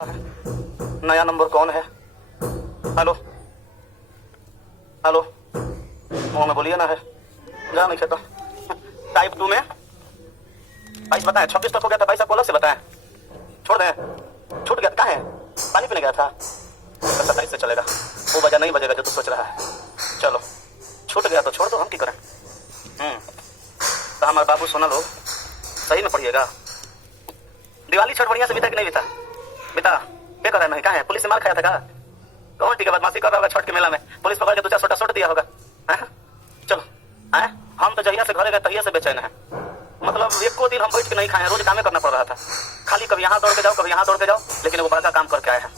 नया नंबर कौन है? हेलो हेलो, मुँह में बोलिए ना है, जा नहीं खाता। टाइप 2 में भाई बताएं, 26 तक हो गया था भाई साहब, बोला से बताएं, छोड़ दें, छूट गया कहाँ है? पानी पीने गया था, 27 से चलेगा, वो बजा नहीं बजेगा जो तू सोच रहा है। चलो छूट गया तो छोड़ दो, हम क्या करें। तो हमारे बाबू सोना लोग सही में पढ़िएगा। दिवाली छठ बढ़िया से बीता कि नहीं बीता? बेटा क्या कर रहा है? कहाँ है? पुलिस से मार खाया था का? कौन ठीक है बदमाशी कर रहा होगा छठ के मेला में? पुलिस पकड़ के दो चार छोटा सोट दिया होगा। चलो हम तो जहिया से घरे गए तहिया से बेचैन है। मतलब एको दिन हम बैठ के नहीं खाए, रोज कामे करना पड़ रहा था। खाली कभी यहाँ दौड़ के जाओ कभी यहाँ दौड़ के जाओ, लेकिन वो बड़ा काम करके आए हैं।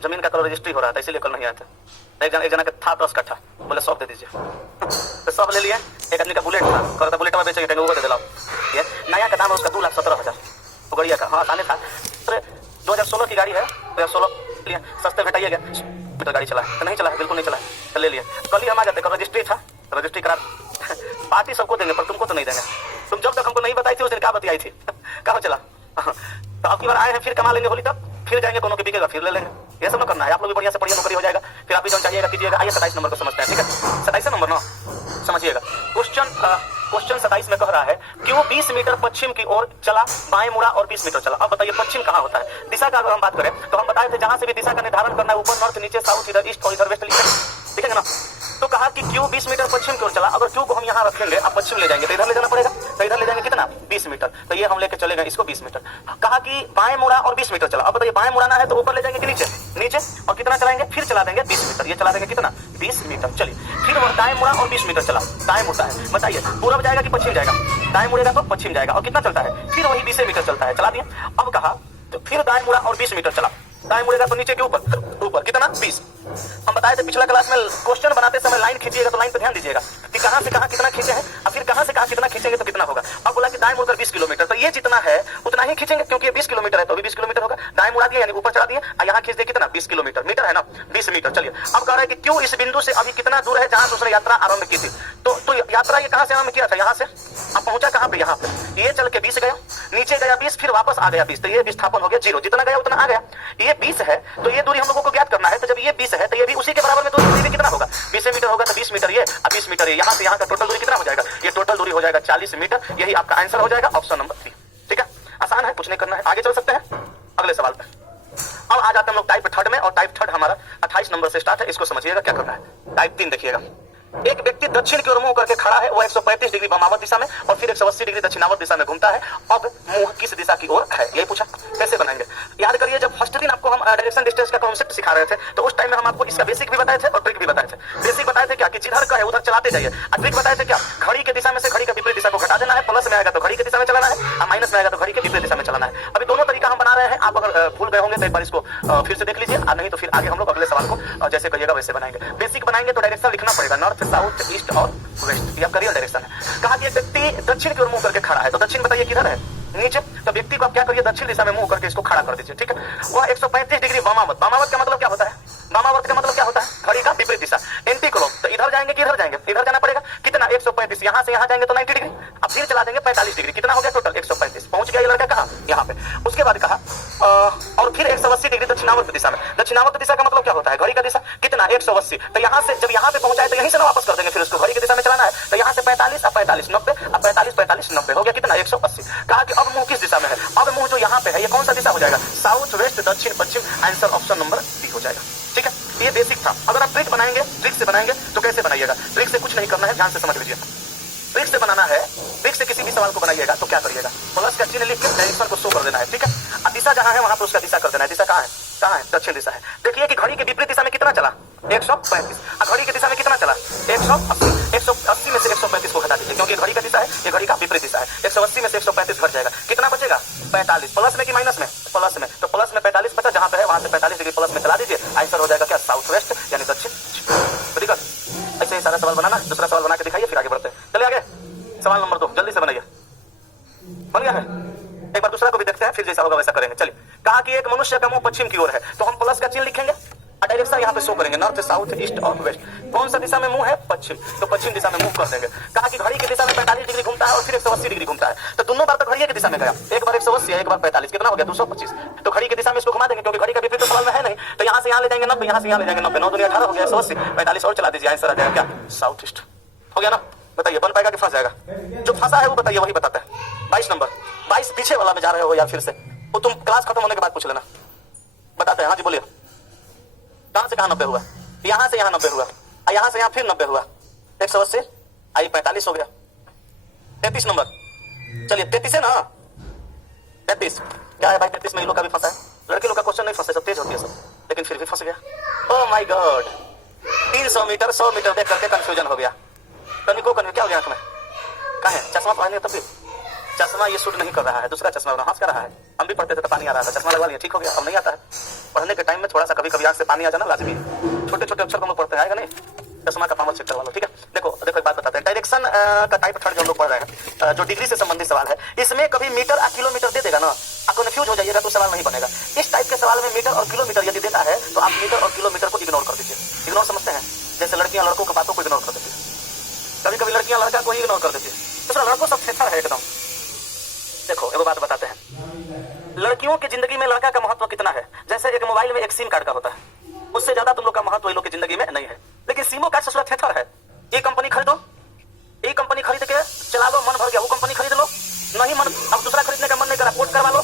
जमीन का कल रजिस्ट्री हो रहा था, इसीलिए कल नहीं आए थे। एक जना के था 10 कट्ठा, बोले 100 दे दीजिए तो सब ले लिए। एक आदमी का बुलेट था, कर रहा था बुलेट में बेचेंगे, वो दे दिलाओ। ये नया का दाम है उसका 2,17,000 उगड़िया का। हाँ आसानी था, 2016 की गाड़ी है, 2016 लिए सस्ते भेटाइएगा। मीटर गाड़ी चला है तो नहीं चला है, बिल्कुल नहीं चला है तो ले लिए। कल ही हम आ जाते, कल रजिस्ट्री था, रजिस्ट्री करा। पार्टी सबको देंगे पर तुमको तो नहीं देंगे। तुम जब तक हमको नहीं बताई थी उस दिन क्या बतियाई थी? कहाँ चला? तो अब की बार आए हैं, फिर कमा लेंगे होली तक, फिर जाएंगे कोनो के बिकेगा फिर ले लेंगे। ये सब ना करना है, आप लोग भी बढ़िया से बढ़िया नौकरी हो जाएगा। फिर आप भी जो चाहिएगा कीजिएगा। आइए 27 नंबर को समझते हैं, ठीक है? 27 नंबर ना समझिएगा। क्वेश्चन 27 में कह रहा है क्यों 20 मीटर पश्चिम की ओर चला, बाएं मुड़ा और 20 मीटर चला। अब बताइए पश्चिम कहाँ होता है? दिशा का अगर हम बात करें तो हम बताए थे जहां से भी दिशा का निर्धारण करना है, ऊपर नॉर्थ, नीचे साउथ, इधर ईस्ट और इधर वेस्ट लिखेंगे ना। तो कहा कि क्यों 20 मीटर पश्चिम की ओर चला। अगर क्यों को हम यहाँ रखेंगे, अब पश्चिम ले जाएंगे तो इधर ले जाना पड़ेगा, तो इधर ले जाएंगे कितना? 20 मीटर। तो ये हम लेके चलेंगे इसको 20 मीटर। कहा कि बाएं मुड़ा और 20 मीटर चला। अब बताइए बाएं मुड़ाना है तो ऊपर ले जाएंगे कि नीचे? नीचे। और कितना चलाएंगे? फिर चला देंगे 20 मीटर। ये चला देंगे कितना? 20 मीटर। चलिए फिर वह दाएं मुड़ा और 20 मीटर चला। दाएं मुड़ता है, बताइए पूरब जाएगा कि पश्चिम जाएगा? दाएं मुड़ेगा तो पश्चिम जाएगा। और कितना चलता है? फिर वही 20 मीटर चलता है, चला दिया। अब कहा तो फिर दाएं मुड़ा और 20 मीटर चला। दाएं मुड़ेगा तो नीचे के ऊपर कितना? 20। हम बताए थे पिछला क्लास में क्वेश्चन बनाते समय लाइन खींचिएगा तो लाइन पे ध्यान दीजिएगा कि कहां से कहां कितना खींचे हैं और फिर कहां से कहां कितना खींचेंगे तो कितना होगा। अब बोला कि दाएं मुड़कर 20 किलोमीटर, तो ये जितना है उतना ही खींचेंगे क्योंकि ये 20 किलोमीटर है तो भी 20 किलोमीटर होगा। दाएं मुड़ा दिया यानी ऊपर चढ़ा दिए और यहाँ खींच दिए कितना? 20 किलोमीटर। मीटर है ना, 20 मीटर। चलिए अब कह रहा है कि क्यों इस बिंदु से अभी कितना दूर है जहां से उसने यात्रा आरंभ की थी। तो यात्रा ये कहां से आरंभ किया था? यहाँ से। अब पहुंचा कहां पे? यहाँ पे। ये चल के 20 गया, नीचे गया 20, फिर वापस आ गया 20, तो ये विस्थापन हो गया 0। जितना गया उतना आ गया। ये 20 है तो ये दूरी हम लोगों को ज्ञात करना है। तो जब ये 20 है तो ये भी उसी के बराबर में दूरी भी कितना होगा? 20 मीटर होगा तो 20 मीटर ये और 20 मीटर ये। यहाँ से यहाँ का टोटल दूरी कितना हो जाएगा? ये टोटल दूरी हो जाएगा 40 मीटर। यही आपका आंसर हो जाएगा, ऑप्शन नंबर 3। ठीक है, आसान है, कुछ नहीं करना है। आगे चल सकते हैं अगले सवाल पे। अब आ जाते हैं हम लोग टाइप 3 में, और टाइप 3 हमारा 28 नंबर से स्टार्ट है। इसको समझिएगा क्या करना है। टाइप 3 देखिएगा। एक व्यक्ति दक्षिण की ओर मुंह करके खड़ा है, वो 135 डिग्री वामावर्त दिशा में और फिर 180 डिग्री दक्षिणावर्त दिशा में घूमता है। अब मुंह किस दिशा की ओर है, यही पूछा। कैसे बनाएंगे? याद करिए जब फर्स्ट दिन आपको हम डायरेक्शन डिस्टेंस का कॉन्सेप्ट सिखा रहे थे तो उस टाइम में हम आपको इसका बेसिक भी बताए थे और ट्रिक भी बताए थे। बेसिक बताए थे क्या कि जिधर का है उधर चलाते जाइए, और ट्रिक बताए थे क्या? घड़ी के दिशा में से घड़ी के विपरीत दिशा को घटा देना है। प्लस में आएगा तो घड़ी के दिशा में चलाना है और माइनस में आएगा तो घड़ी के विपरीत दिशा में चलाना है। अभी दोनों तरीका हम बना रहे हैं। आप अगर भूल गए होंगे तो एक बार इसको फिर से देख लीजिए, और नहीं तो फिर आगे हम लोग अगले सवाल को जैसे कहिएगा वैसे बनाएंगे। बेसिक बनाएंगे तो डायरेक्शन लिखना पड़ेगा, नॉर्थ, साउथ, ईस्ट और वेस्ट। ये आपका रियल डायरेक्शन है। कहा कि एक व्यक्ति दक्षिण की ओर मुंह करके खड़ा है, तो दक्षिण बताइए किधर है? नीचे। तो व्यक्ति को आप क्या करिए? दक्षिण दिशा में मुंह करके इसको खड़ा कर दीजिए, ठीक है? वह 135 डिग्री वामावर्त। वामावर्त का मतलब क्या होता है? वामावर्त का मतलब क्या होता है? घड़ी का विपरीत दिशा, एंटी क्लॉक। तो इधर जाएंगे कि इधर जाएंगे? इधर जाना पड़ेगा। कितना? 135। यहाँ से यहाँ जाएंगे तो 90 डिग्री। अब फिर चला देंगे 45 डिग्री। कितना हो गया टोटल? 135। पहुंच गया ये लड़का कहाँ? यहाँ पे। उसके बाद कहा और फिर 180 डिग्री दक्षिणावर्त दिशा में। दक्षिणावर्त दिशा का मतलब क्या होता है? घड़ी का दिशा। कितना? 180। तो यहाँ से जब यहाँ पे पहुंचाए तो यहीं से ना वापस कर देंगे, फिर उसको घड़ी की दिशा में चलाना है। तो यहाँ से 45 और 45 90 और 45 45 90 हो गया कितना? 180। कहा कि अब मुंह किस दिशा में है? अब मुंह जो यहाँ पे है ये कौन सा दिशा हो जाएगा? साउथ, वेस्ट, दक्षिण, पश्चिम। आंसर ऑप्शन नंबर डी हो जाएगा, ठीक है? ये बेसिक था। अगर आप ट्रिक बनाएंगे, ट्रिक से बनाएंगे तो कैसे बनाइएगा? ट्रिक से कुछ नहीं करना है, ध्यान से समझ लीजिए। ट्रिक से बनाना है, ट्रिक से किसी भी सवाल को बनाइएगा तो क्या करिएगा? प्लस का चिन्ह लिख के डायरेक्शन को शो कर देना है, ठीक है? और दिशा जहां है वहां पर उसका दिशा कर देना है। दिशा कहां है? कहां है? दक्षिण दिशा है। देखिए कि घड़ी के विपरीत दिशा में कितना चला? 135। और घड़ी की दिशा में कितना चला? 180। 180 में से 135 को घटा दीजिए क्योंकि घड़ी का दिशा है, ये घड़ी का विपरीत दिशा है। 180 में से 135 घट जाएगा, कितना बचेगा? 45। प्लस में कि माइनस में? प्लस में। तो प्लस में 45 बचा, जहां पे है वहां से 45 डिग्री प्लस में चला दीजिए। आंसर हो जाएगा क्या? साउथ वेस्ट यानी दक्षिण। ठीक है, ऐसे ही सारा सवाल बनाना। दूसरा सवाल बना के दिखाइए, फिर आगे बढ़ते हैं। चलिए आगे सवाल नंबर 2 जल्दी से बनाइए। बन गया है? एक बार दूसरा को भी देखते हैं, फिर जैसा होगा वैसा करेंगे। चलिए, कहा कि एक मनुष्य का मुंह पश्चिम की ओर है, तो हम प्लस का चिन्ह लिखेंगे और डायरेक्शन यहाँ पे शो करेंगे, नॉर्थ, साउथ, ईस्ट और वेस्ट। कौन सा दिशा में मुंह है? पश्चिम, तो पश्चिम दिशा में मुंह कर देंगे। कहा कि घड़ी की दिशा में 45 डिग्री घूमता है और फिर 180 डिग्री घूमता है, तो दोनों बार तो घड़ी की दिशा में गया, एक बार 180 एक बार 45, कितना हो गया? 225। तो घड़ी की दिशा में इसको घुमा देंगे, क्योंकि घड़ी का विपरीत तो सवाल में है नहीं, तो यहाँ से यहाँ ले जाएंगे 90, यहाँ से यहाँ ले जाएंगे 90, 9 दूनी 18 हो गया, 180, 45 और चला दीजिए, आंसर आ जाएगा क्या? South east. हो गया ना? बताइए बन पाएगा कि फंस जाएगा? जो फंसा है वो बताइए, वही बताता है। 22 नंबर, 22 पीछे वाला में जा रहे हो यार, फिर से वो तुम क्लास खत्म होने के बाद पूछ लेना, बताते हैं। हाँ जी बोलिए, कहां से कहां 90 हुआ? यहां से यहां 90 हुआ, यहां से यहां फिर 90 हुआ, 180, आई 45 हो गया। 33 नंबर, चलिए 33 है ना? 33 क्या है भाई? 33 में इन लोग का भी फंसा है। लड़के लोग का क्वेश्चन नहीं फंसे, सब तेज होती है सब, लेकिन फिर भी फंस गया। Oh my god, 300 metre 100 metre देख करके कंफ्यूजन हो गया। कनिको क्या हो गया आंख में? कहा है चश्मा पहने तब भी चश्मा ये सूट नहीं कर रहा है, दूसरा चश्मा हंस कर रहा है। हम भी पढ़ते थे तो पानी आ रहा था, चश्मा लगवा लिया, ठीक हो गया। अब नहीं आता है पढ़ने के टाइम में, थोड़ा सा कभी कभी आंख से पानी आ जाना लाजमी है। छोटे छोटे अक्षर को हम लोग पढ़ते हैं, आएगा नहीं? चश्मा का पावर चेक करवा लो, ठीक है। देखो देखो एक बात बताते हैं, डायरेक्शन का टाइप थर्ड जो हम लोग पढ़ रहे हैं, जो डिग्री से संबंधित सवाल है, इसमें कभी मीटर और किलोमीटर दे देगा ना, आप कंफ्यूज हो जाइएगा तो सवाल नहीं बनेगा। इस टाइप के सवाल में मीटर और किलोमीटर यदि देता है तो आप मीटर और किलोमीटर को इग्नोर कर दीजिए। इग्नोर समझते हैं? जैसे लड़कियां लड़कों की बातों को इग्नोर कर देती है, कभी कभी लड़कियां लड़का को ही इग्नोर कर देती है, तो लड़कों सब थेथर है एकदम। देखो एक बात बताते हैं, लड़कियों की जिंदगी में लड़का का महत्व कितना है। जैसे एक मोबाइल में एक सिम कार्ड का होता है, उससे ज्यादा तुम लोग का महत्व इन लोग की जिंदगी में नहीं है। लेकिन सिमो कार्ड से थेथर है। ये कंपनी खरीदो, ये कंपनी खरीद के चला लो, मन भर गया, वो कंपनी खरीद लो, नहीं मन अब दूसरा खरीदने का मन नहीं करा, पोर्ट करवा लो,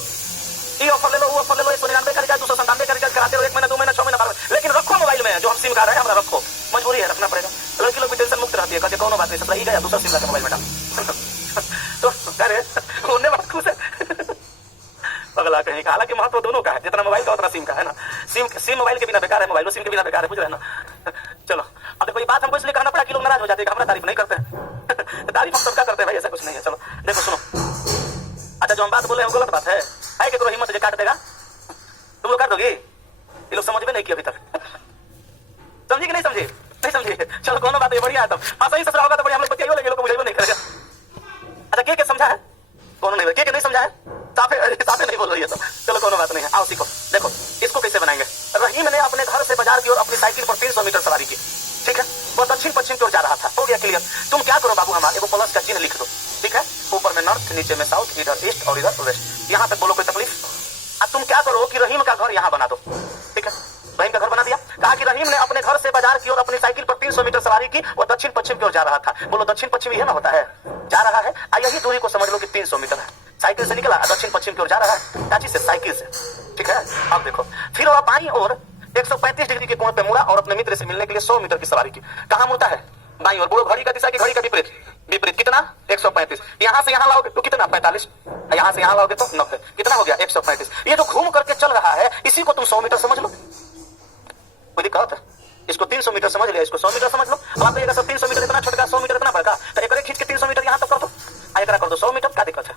ये ऑफर ले लो, वो ऑफर ले लो, 199 का रिचार्ज 297 का रिचार्ज कराते हो, 1 महीना 2 महीना 6 महीना 12 महीना, लेकिन रखो मोबाइल में जो हम सिम कार्ड है हमारा रखो, मजबूरी है रखना पड़ेगा। लड़की लोग भी टेंशन मुक्त रहती है, कहते कौन बात नहीं, सब रही गया, दूसरा सिम लगा मोबाइल में डाल तो अरे होने बात खुश है अगला कहीं का। हालांकि महत्व दोनों का है, जितना मोबाइल का उतना सिम का है ना। सिम मोबाइल के बिना बेकार है, मोबाइल सिम के बिना बेकार है, बुझ रहे हैं ना। चलो अब देखो ये बात हमको इसलिए कहना पड़ा कि लोग नाराज हो जाते हैं, हमारा तारीफ नहीं करते हैं तारीफ हम सबका करते हैं भाई, ऐसा कुछ नहीं है। चलो देखो सुनो, अच्छा जो हम बात बोले हैं गलत बात है कि तो हिम्मत जो काट देगा, तुम लोग काट दोगे? ये लोग समझ में नहीं किया अभी तक, समझी कि नहीं समझी? नहीं समझी? चलो कोनो बात है, बढ़िया है। तब हाँ सही ससुरा होगा तो बढ़िया, हम लोग बतियाइयो लेंगे, लोग को बुझाइयो नहीं करेगा। अच्छा के समझा है? कोनो नहीं, के नहीं समझा है? साफे नहीं बोल रही है तो चलो कोनो बात नहीं है। आओ सीखो, देखो इसको कैसे बनाएंगे। रहीम ने अपने घर से बाजार की ओर अपनी साइकिल पर 300 मीटर सवारी की, ठीक है। वो दक्षिण पश्चिम की ओर जा रहा था। हो गया क्लियर? तुम क्या करो बाबू, हमारे को प्लस का चिन्ह लिख दो, ठीक है। ऊपर में नॉर्थ, नीचे में साउथ, इधर ईस्ट और इधर वेस्ट। यहाँ तक बोलो कोई तकलीफ? अब तुम क्या करो कि रहीम का घर यहाँ बना दो, ठीक है। रहीम का घर बना दिया। कहा कि रहीम ने अपने घर से बाजार की ओर अपनी साइकिल पर 300 मीटर सवारी की, वो दक्षिण पश्चिम की ओर जा रहा था। बोलो दक्षिण पश्चिम यही ना होता है, जा रहा है। यही दूरी को समझ लो कि 300 मीटर है। साइकिल से निकला, दक्षिण पश्चिम की ओर जा रहा है, काची से साइकिल से, ठीक है। अब देखो फिर वह बाईं ओर 135 डिग्री के कोण पे मुड़ा और अपने मित्र से मिलने के लिए 100 मीटर की सवारी की। कहां मुड़ता है? बाईं ओर। बोलो घड़ी का दिशा की घड़ी का विपरीत, विपरीत कितना? 135। यहां से यहां लाओगे तो कितना? 45। यहां से यहां लाओगे तो 90। कितना हो गया? 135। ये जो घूम करके चल रहा है इसी को तुम 100 मीटर समझ लो, कोई दिक्कत है? इसको 300 मीटर समझ लिया, इसको 100 मीटर समझ लो। अब आप कहिएगा सब 300 मीटर इतना छोटा, 100 मीटर इतना बड़ा, तो एक खींच के 300 मीटर यहां तक कर दो, एक कर दो 100 मीटर, क्या दिक्कत है?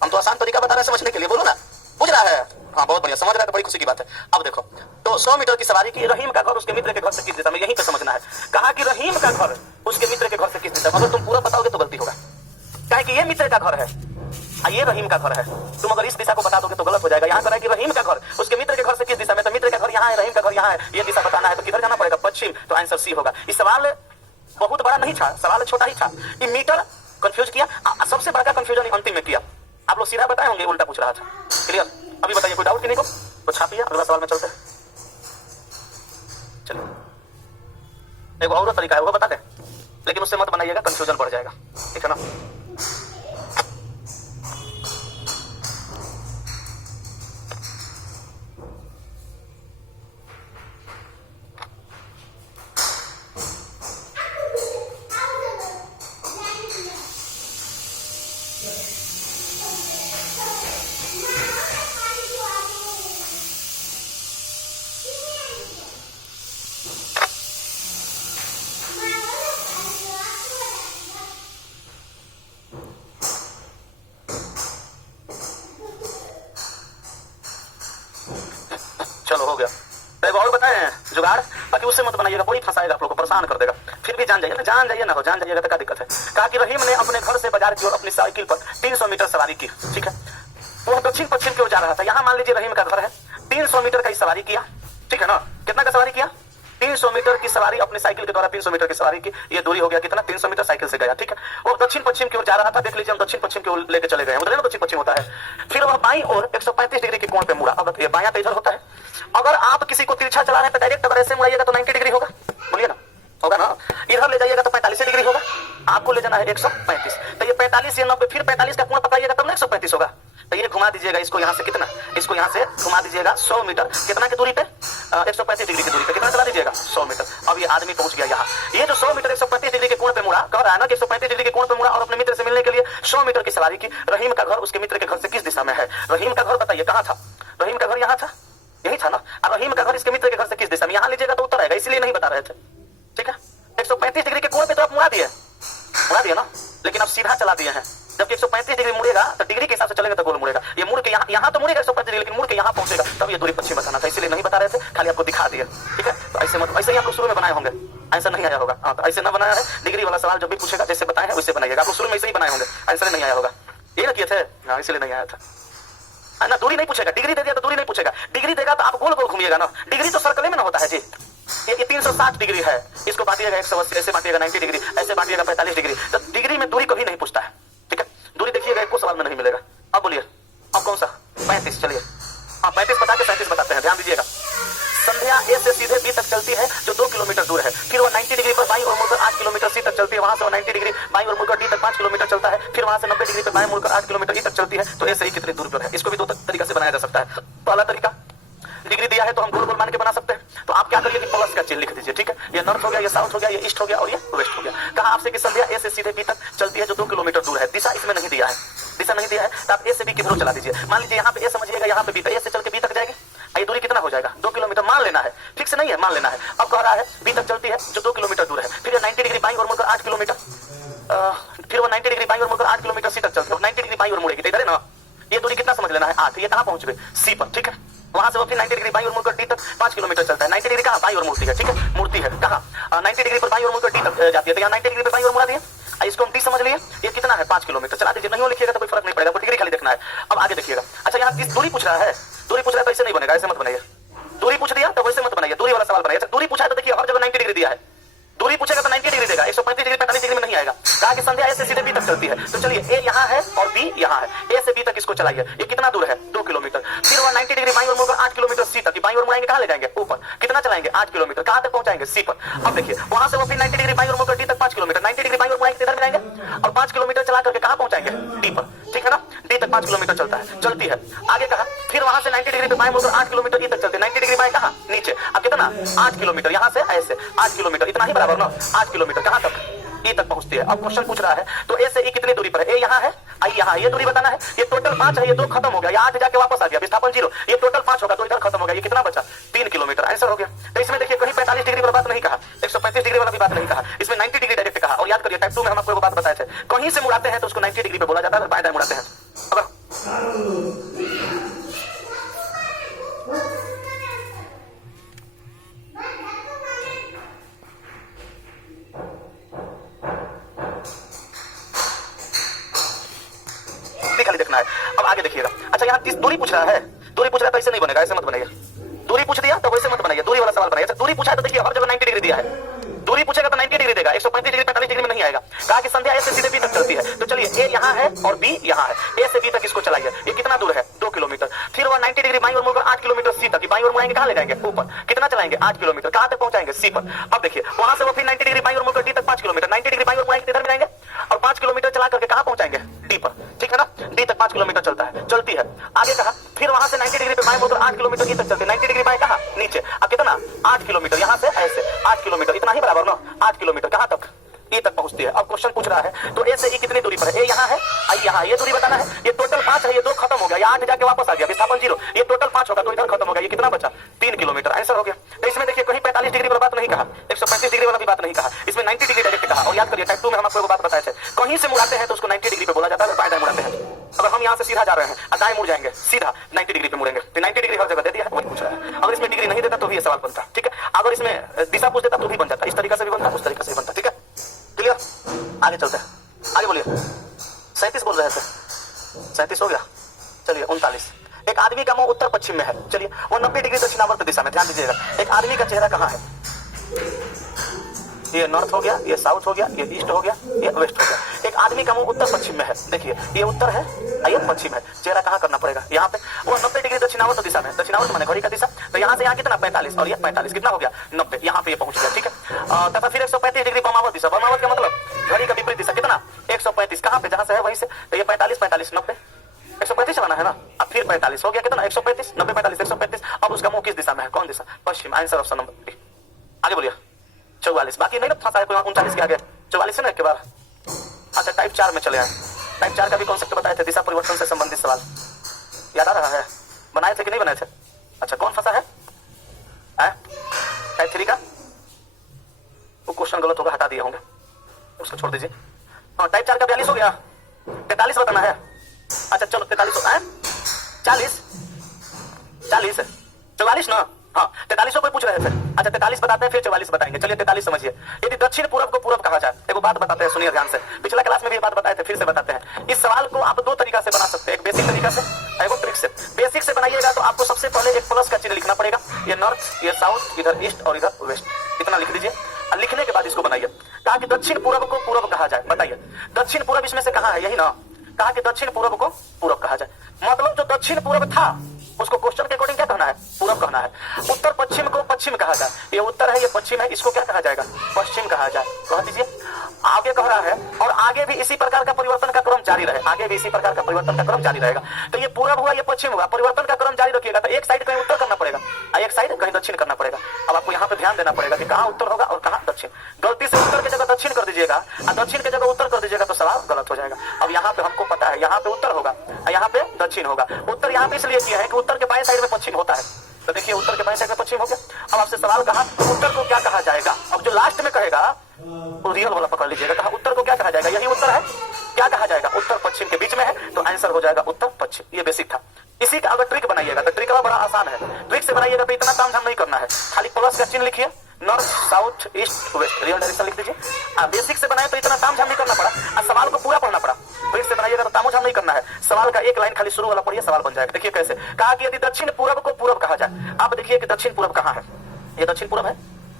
हम तो आसान तरीका बता रहे हैं समझने के लिए, बोलो ना। बुझ रहा है? हाँ बहुत बढ़िया, समझ रहा है तो बड़ी खुशी की बात है। अब देखो तो 100 मीटर की सवारी की। रहीम का घर उसके मित्र के घर से किस दिशा में, यहीं पे समझना है। कहा कि रहीम का घर उसके मित्र के घर से किस दिशा में। अगर तुम पूरा बताओगे तो गलती होगा, क्या है कि ये मित्र का घर है, ये रहीम का घर है। तुम अगर इस दिशा को बता दोगे तो गलत हो जाएगा। यहाँ पर कि रहीम का घर उसके मित्र के घर से किस दिशा में, तो मित्र का घर यहाँ है, रहीम का घर यहाँ है, ये दिशा बताना है तो किधर जाना पड़ेगा? पश्चिम। तो आंसर सी होगा। इस सवाल बहुत बड़ा नहीं था, सवाल छोटा ही था। ये मीटर कंफ्यूज किया, सबसे बड़ा कंफ्यूजन अंतिम में किया। आप लोग सीधा बताए होंगे, उल्टा पूछ रहा था। क्लियर? अभी बताइए कोई डाउट किसी को? तो छापिए, अगला सवाल में चलते हैं। चलिए एक और तरीका है वो बता दें, लेकिन उससे मत बनाइएगा, कंफ्यूजन बढ़ जाएगा, ठीक है ना। चलो हो गया। तो एक और बताएं जुगाड़, बाकी उससे मत बनाइएगा, बड़ी फंसाएगा, आप लोग को परेशान कर देगा। फिर भी जान जाइए ना, जान जाइए ना, हो जान जाइएगा तो क्या दिक्कत है। कहा कि रहीम ने अपने घर से बाजार की ओर अपनी साइकिल पर 300 मीटर सवारी की, ठीक है। वो दक्षिण पश्चिम की ओर जा रहा था। यहाँ मान लीजिए रहीम का घर है, 300 मीटर का सवारी किया, ठीक है ना। कितना का सवारी किया? 300 मीटर की सवारी अपनी साइकिल के द्वारा 300 मीटर की सवारी की। ये दूरी हो गया कितना? 300 मीटर साइकिल से गया, ठीक है। वो दक्षिण पश्चिम की ओर जा रहा था, देख लीजिए हम दक्षिण पश्चिम की ओर लेके चले गए, मतलब दक्षिण पश्चिम होता है। फिर वह बाईं ओर 135 डिग्री के कोण पे मुड़ा। अब बताइए बायां तो इधर होता है, अगर आप किसी को तिरछा चला रहे हैं तो डायरेक्ट अगर ऐसे मुड़ाइएगा तो 90 डिग्री होगा, बोलिए ना, होगा ना। इधर ले जाइएगा तो 45 डिग्री होगा, आपको ले जाना है 135, तो ये 45 या 90, फिर 45 का कोण पकड़िएगा तब ना 135 होगा। तो ये घुमा दीजिएगा इसको यहाँ से, कितना, इसको यहाँ से घुमा दीजिएगा 100 मीटर, कितना की दूरी पे? 135 डिग्री की दूरी पे, कितना चला दीजिएगा? 100 मीटर। अब ये आदमी पहुंच गया यहाँ, ये जो 100 मीटर 135 डिग्री के कोण पे मुड़ा, कह रहा है ना कि 135 डिग्री के कोण पे मुड़ा और अपने मित्र से मिलने के लिए 100 मीटर की सवारी की। रहीम का घर उसके मित्र के घर से किस दिशा में है? रहीम का घर बताइए कहाँ था? रहीम का घर यहाँ था, यही था ना। और रहीम का घर इसके मित्र के घर से किस दिशा में? यहाँ लीजिएगा तो उत्तर आएगा, इसलिए नहीं बता रहे थे, ठीक है। 135 डिग्री के कोण पे तो आप मुड़ा दिए ना, लेकिन आप सीधा चला दिए हैं। जब 135 डिग्री मुड़ेगा तो डिग्री के हिसाब से चलेंगे तो गोल मुड़ेगा। ये मुड़ के यहाँ तो मुड़ेगा 135 डिग्री, लेकिन मुड़ के यहाँ पहुंचेगा, तब ये दूरी पश्चिम बताना था, इसलिए नहीं बता रहे थे, खाली आपको दिखा दिया, ठीक है। तो ऐसे मत, ऐसे ही आप लोग शुरू में बनाए होंगे, ऐसा नहीं आया होगा। हाँ, तो ऐसे न बनाया है, डिग्री वाला सवाल जब भी पूछेगा जैसे बताए हैं वैसे बनाइएगा। आप लोग शुरू में ऐसे ही बनाए होंगे, आंसर नहीं आया होगा, ये ना किए थे, हाँ इसलिए नहीं आया था, है ना। दूरी नहीं पूछेगा, डिग्री दे दिया तो दूरी नहीं पूछेगा, डिग्री देगा तो आप गोल गोल घूमिएगा ना, डिग्री तो सर्कल में ना होता है जी। ये 360 डिग्री है, इसको बांटिएगा 180, ऐसे बांटिएगा 90 डिग्री, ऐसे बांटिएगा 45 डिग्री, तो डिग्री में दूरी कभी नहीं पूछता है, ठीक है। दूरी देखिएगा एक को सवाल में नहीं मिलेगा। अब बोलिए अब कौन सा? 35, चलिए हाँ 35 बता के 37 बताते हैं, ध्यान दीजिएगा। संध्या ए से सीधे बी तक चलती है जो 2 किलोमीटर दूर है, फिर वो 90 डिग्री पर बाईं ओर मुड़कर 8 किलोमीटर सी तक चलती है, वहां से वो 90 डिग्री बाईं ओर मुड़कर डी तक 5 किलोमीटर चलता है, फिर वहां से 90 डिग्री पर बाएं मुड़कर 8 किलोमीटर ई तक चलती है। तो ऐसे ही कितनी दूर पर है? इसको भी दो तरीका से बनाया जा सकता है। पहला तरीका, डिग्री दिया है तो हम गोल गोल मान के बना सकते हैं, तो आप क्या करिए कि प्लस का चिन्ह लिख दीजिए, ठीक है। ये नॉर्थ हो गया, ये साउथ हो गया, ये ईस्ट हो गया और ये वेस्ट हो गया। कहा आपसे कि संध्या ए से सीधे बी तक चलती है जो 2 किलोमीटर दूर है, दिशा इसमें नहीं दिया है, दिशा नहीं दिया है, तो आप ए से बी की दूर चला दीजिए। मान लीजिए यहाँ पे ए समझिएगा, यहाँ पे बी, ए से चल के बी तक जाएगी, ये दूरी कितना हो जाएगा? 2 किलोमीटर मान लेना है, फिक्स नहीं है, मान लेना है। अब कह रहा है बी तक चलती है जो 2 किलोमीटर दूर है, फिर 90 डिग्री बाईं ओर मुड़कर 8 किलोमीटर, फिर वो 90 डिग्री बाईं ओर मुड़कर 8 किलोमीटर सी तक चलती है, 90 डिग्री बाईं ओर मुड़ेगी, इधर है ना। ये दूरी कितना समझ लेना है? 8। ये कहाँ पहुंच गए? सी पर, ठीक है। वहां से वो फिर 90 डिग्री बाईं ओर मुड़कर डी तक 5 किलोमीटर चलता है। 90 डिग्री कहाँ? बाईं ओर मुड़ती है, ठीक है, मुड़ती है कहाँ? 90 डिग्री पर बाईं ओर मुड़कर डी तक जाती है, तो यहाँ 90 डिग्री पर बाईं ओर मुड़ा दिए, इसको हम डी समझ लिए। ये कितना है? 5 किलोमीटर, चला दीजिए, नहीं लिखिएगा तो कोई फर्क नहीं पड़ेगा, डिग्री खाली देखना है। अब आगे देखिएगा, अच्छा यहाँ किस दूरी पूछ रहा है? दूरी पूछ रहा है तो ऐसे नहीं बनेगा, ऐसे मत बनाइए। दूरी पूछ दिया तो वैसे मत बनाइए, दूरी वाला सवाल बनाइए। अच्छा दूरी पूछा है तो देखिए हर जगह 90 डिग्री दिया है, दूरी पूछेगा तो 90 डिग्री देगा, 135 डिग्री 45 डिग्री में नहीं आएगा। कहा कि संध्या ए से सीधे बी तक चलती है, तो चलिए ए यहाँ है और बी यहाँ है, ए से बी तक इसको चलाइए। ये कितना दूर है? 2 किलोमीटर। फिर वो 90 डिग्री बाईं ओर मुड़कर 8 किलोमीटर सी तक, बाईं ओर मुड़ाएंगे, कहाँ ले जाएंगे? ऊपर। कितना चलाएंगे? 8 किलोमीटर। कहाँ तक पहुंचाएंगे? सी पर। अब देखिए वहां से वो फिर 90 डिग्री बाईं ओर मुड़कर डी तक 5 किलोमीटर, 90 डिग्री बाईं ओर मुड़ाएंगे, इधर मिलाएंगे और 5 किलोमीटर चला करके कहाँ पहुंचाएंगे? डी पर, ठीक है ना। डी तक 5 किलोमीटर चलता है, चलती है। आगे कहा फिर वहां से 90 डिग्री पे बाईं मुड़कर 8 किलोमीटर ई तक चलती है, 90 डिग्री बाईं कहाँ? नीचे। अब कितना? 8 किलोमीटर, यहाँ से ऐसे 8 किलोमीटर, इतना ही बराबर ना, 8 किलोमीटर कहाँ तक? ई तक पहुंचती है। अब क्वेश्चन पूछ रहा है तो ए से ई कितनी दूरी पर है? ए यहाँ है, आई यहाँ, ये दूरी बताना है। ये टोटल 5 है, ये 2 खत्म हो गया, ये 8 जाके वापस आ गया, विस्थापन 0। ये टोटल 5 होगा तो इधर खत्म हो गया, ये कितना बचा? 3 किलोमीटर, आंसर हो गया। तो इसमें देखिए कहीं 45 डिग्री वाला बात नहीं कहा, 135 डिग्री वाला भी बात नहीं कहा, इसमें 90 डिग्री डायरेक्ट कहा। और याद करिए टाइप 2 में हम आपको एक बात बताए थे, कहीं से मुड़ाते हैं तो उसको 90 डिग्री पे बोला जाता है, बाएं दाएं मुड़ाते हैं। अगर खाली देखना है। अब आगे देखिएगा, अच्छा यहाँ दूरी पूछ रहा है, दूरी पूछ रहा है तो ऐसे नहीं बनेगा, ऐसे मत बनाइए। दूरी पूछ दिया तो वैसे मत बनाइए, दूरी वाला सवाल बनाइए। अच्छा दूरी पूछा है तो देखिए हर जगह 90 डिग्री दिया है, दूरी पूछेगा तो 90 डिग्री देगा, 135 डिग्री 45 डिग्री में नहीं आएगा। कहा कि संध्या ए से सीधे बी तक चलती है, तो चलिए ए यहाँ है और बी यहाँ है, ए से बी तक इसको चलाइए। ये कितना दूर है? 2 किलोमीटर। फिर वो 90 डिग्री बाईं ओर मुड़कर 8 किलोमीटर सी तक, बाईं ओर मुड़ाएंगे, कहाँ ले जाएंगे? ऊपर। कितना चलाएंगे? 8 किलोमीटर। कहाँ तक पहुंचाएंगे? सी पर। अब देखिए वहां से वो फिर 90 डिग्री बाईं ओर मुड़कर डी तक 5 किलोमीटर, 90 डिग्री बाईं ओर मुड़ाएंगे, इधर मिलाएंगे और 5 किलोमीटर चला करके कहाँ पहुंचाएंगे? डी पर, ठीक है ना। डी तक 5 किलोमीटर चलता है, चलती है। आगे कहा फिर वहां से 90 डिग्री पे बाईं मुड़कर 8 किलोमीटर ई तक चलती है, 90 डिग्री बाएं कहाँ? नीचे। अब कितना? 8 किलोमीटर, यहाँ से ऐसे 8 किलोमीटर, इतना ही बराबर ना, 8 किलोमीटर कहाँ तक? ई तक पहुंचती है। अब क्वेश्चन पूछ रहा है तो ए से ई कितनी दूरी पर है? ए यहाँ है, आई यहाँ, ये दूरी बताना है। ये टोटल 5 है, ये 2 खत्म हो गया, ये 8 जाके वापस आ गया, विस्थापन 0। ये टोटल 5 होगा तो इधर खत्म हो गया, ये कितना बचा? 3 किलोमीटर, आंसर हो गया। तो इसमें देखिए कहीं 45 डिग्री वाला बात नहीं कहा, 135 डिग्री वाला भी बात नहीं कहा, इसमें 90 डिग्री डायरेक्ट कहा। और याद करिए टाइप 2 में हम आपको एक बात बताए थे, कहीं से मुड़ाते हैं तो उसको 90 डिग्री पे बोला जाता है, बाएं दाएं मुड़ाते हैं। अगर हम यहाँ से सीधा जा रहे हैं और दाएं मुड़ जाएंगे, सीधा 90 डिग्री पे मुड़ेंगे, तो 90 डिग्री हर जगह दे दिया है, वही पूछ रहा है। अगर इसमें डिग्री नहीं देता तो भी ये सवाल बनता, ठीक है। अगर इसमें दिशा पूछ देता तो भी बन जाता, इस तरीके से भी बनता, उस तरीके से भी बनता, ठीक है। क्लियर? आगे चलते हैं, आगे बोलिए। 37 बोल रहे थे, 37 हो गया, चलिए 39। एक आदमी का मुंह उत्तर पश्चिम में है, चलिए देखिए वो 90 डिग्री दक्षिणावर्त दिशा में। ध्यान दीजिएगा, एक आदमी का चेहरा कहाँ है, ये नॉर्थ हो गया, ये साउथ हो गया, ये ईस्ट हो गया, ये वेस्ट हो गया। एक आदमी का मुंह उत्तर पश्चिम में है, देखिए ये उत्तर है, ये पश्चिम है। चेहरा कहाँ करना पड़ेगा, यहाँ पे। वो 90 डिग्री दक्षिणावर्त दिशा में, दक्षिणावर्त माने घड़ी का दिशा, तो यहाँ से यहाँ कितना 45 और ये 45 कितना हो गया 90, यहाँ पे ये पहुंच गया। ठीक है, तथा फिर 135 डिग्री वामावर्त दिशा, वामावर्त का मतलब घड़ी का विपरीत दिशा कितना 135, कहाँ पे जहाँ से है वहीं से, तो ये 45 45 90 135 चलाना है ना। अब फिर 45 हो गया कितना 135 90 45 135। अब उसका मुंह किस दिशा में है, कौन दिशा, पश्चिम। Answer option number B. आगे बोलिए 44, बाकी नहीं ना फंसा है कोई 39 के आगे, 44 है ना एक के बार। अच्छा टाइप 4 में चले आए, टाइप 4 का भी कॉन्सेप्ट बताए थे, दिशा परिवर्तन से संबंधित सवाल याद आ रहा है, बनाए थे कि नहीं बनाए थे। अच्छा कौन फंसा है टाइप 3 का, वो क्वेश्चन गलत होगा, हटा दिए होंगे, उसको छोड़ दीजिए। हाँ टाइप 4 का 42 हो गया, 43 बताना है। अच्छा चलो 43 40 40 44 ना, हाँ 43 कोई पूछ रहे थे। अच्छा 43 बताते हैं फिर 44 बताएंगे। चलिए 43 समझिए, यदि दक्षिण पूर्व को पूर्व कहा जाए, एक बात बताते हैं, सुनिए ध्यान से, पिछला क्लास में भी बात बताए थे, फिर से बताते हैं। इस सवाल को आप दो तरीका से बना सकते हैं, एक बेसिक तरीका से, एक ट्रिक से। बेसिक से बनाइएगा तो आपको सबसे पहले एक प्लस का चिन्ह लिखना पड़ेगा, ये नॉर्थ, ये साउथ, इधर ईस्ट और इधर वेस्ट, इतना लिख दीजिए। लिखने के बाद इसको बनाइए, कहा कि दक्षिण पूर्व को पूर्व कहा जाए, बताइए दक्षिण पूर्व इसमें से कहाँ है, यही ना, कहा कि दक्षिण पूर्व को पूर्व कहा जाए, मतलब जो दक्षिण पूर्व था उसको क्वेश्चन के अकॉर्डिंग क्या कहना है, पूर्व कहना है। उत्तर पश्चिम को पश्चिम कहा जाए, ये उत्तर है ये पश्चिम है, इसको क्या कहा जाएगा, पश्चिम कहा जाए, कह दीजिए। आगे कह रहा है और आगे भी इसी प्रकार का परिवर्तन का क्रम जारी रहे, आगे भी इसी प्रकार का परिवर्तन का क्रम जारी रहेगा। तो ये पूर्व हुआ ये पश्चिम हुआ, परिवर्तन का क्रम जारी रखिएगा तो एक साइड कहीं उत्तर करना पड़ेगा, एक साइड कहीं दक्षिण करना पड़ेगा। अब आपको यहाँ पे ध्यान देना पड़ेगा कि कहाँ उत्तर होगा और कहाँ दक्षिण। गलती से उत्तर की जगह दक्षिण कर दीजिएगा और दक्षिण की जगह उत्तर कर दीजिएगा तो सवाल गलत हो जाएगा। अब यहाँ पे हमको पता है यहाँ पे उत्तर होगा, यहाँ पे दक्षिण होगा। उत्तर यहाँ पे इसलिए किया है कि उत्तर के बाएं साइड में पश्चिम होता है, तो देखिए उत्तर के बाएं साइड में पश्चिम हो गया। अब आपसे सवाल कहा उत्तर को क्या कहा जाएगा, अब जो लास्ट में कहेगा वो रियल वाला पकड़ लीजिएगा, कहा उत्तर को क्या कहा जाएगा, यही उत्तर है, क्या कहा जाएगा, उत्तर पश्चिम के बीच में है, तो आंसर हो जाएगा उत्तर पश्चिम। ये बेसिक था। इसी का अगर ट्रिक बनाइएगा तो ट्रिक बड़ा आसान है, ट्रिक से बनाइएगा तो इतना तामझाम नहीं करना है, खाली प्लस का चिन्ह लिखिए, north south east west, real direction लिख दीजिए। बेसिक से बनाए तो इतना तामझाम नहीं करना पड़ा और सवाल को पूरा पढ़ना पड़ा। ट्रिक से बनाइएगा तो तामझाम नहीं करना है, सवाल का एक लाइन खाली शुरू वाला पढ़िए, सवाल बन जाएगा। देखिए कैसे, कहा कि यदि दक्षिण पूर्व को पूर्व कहा जाए, आप देखिए कि दक्षिण पूर्व कहाँ है, ये दक्षिण पूर्व है,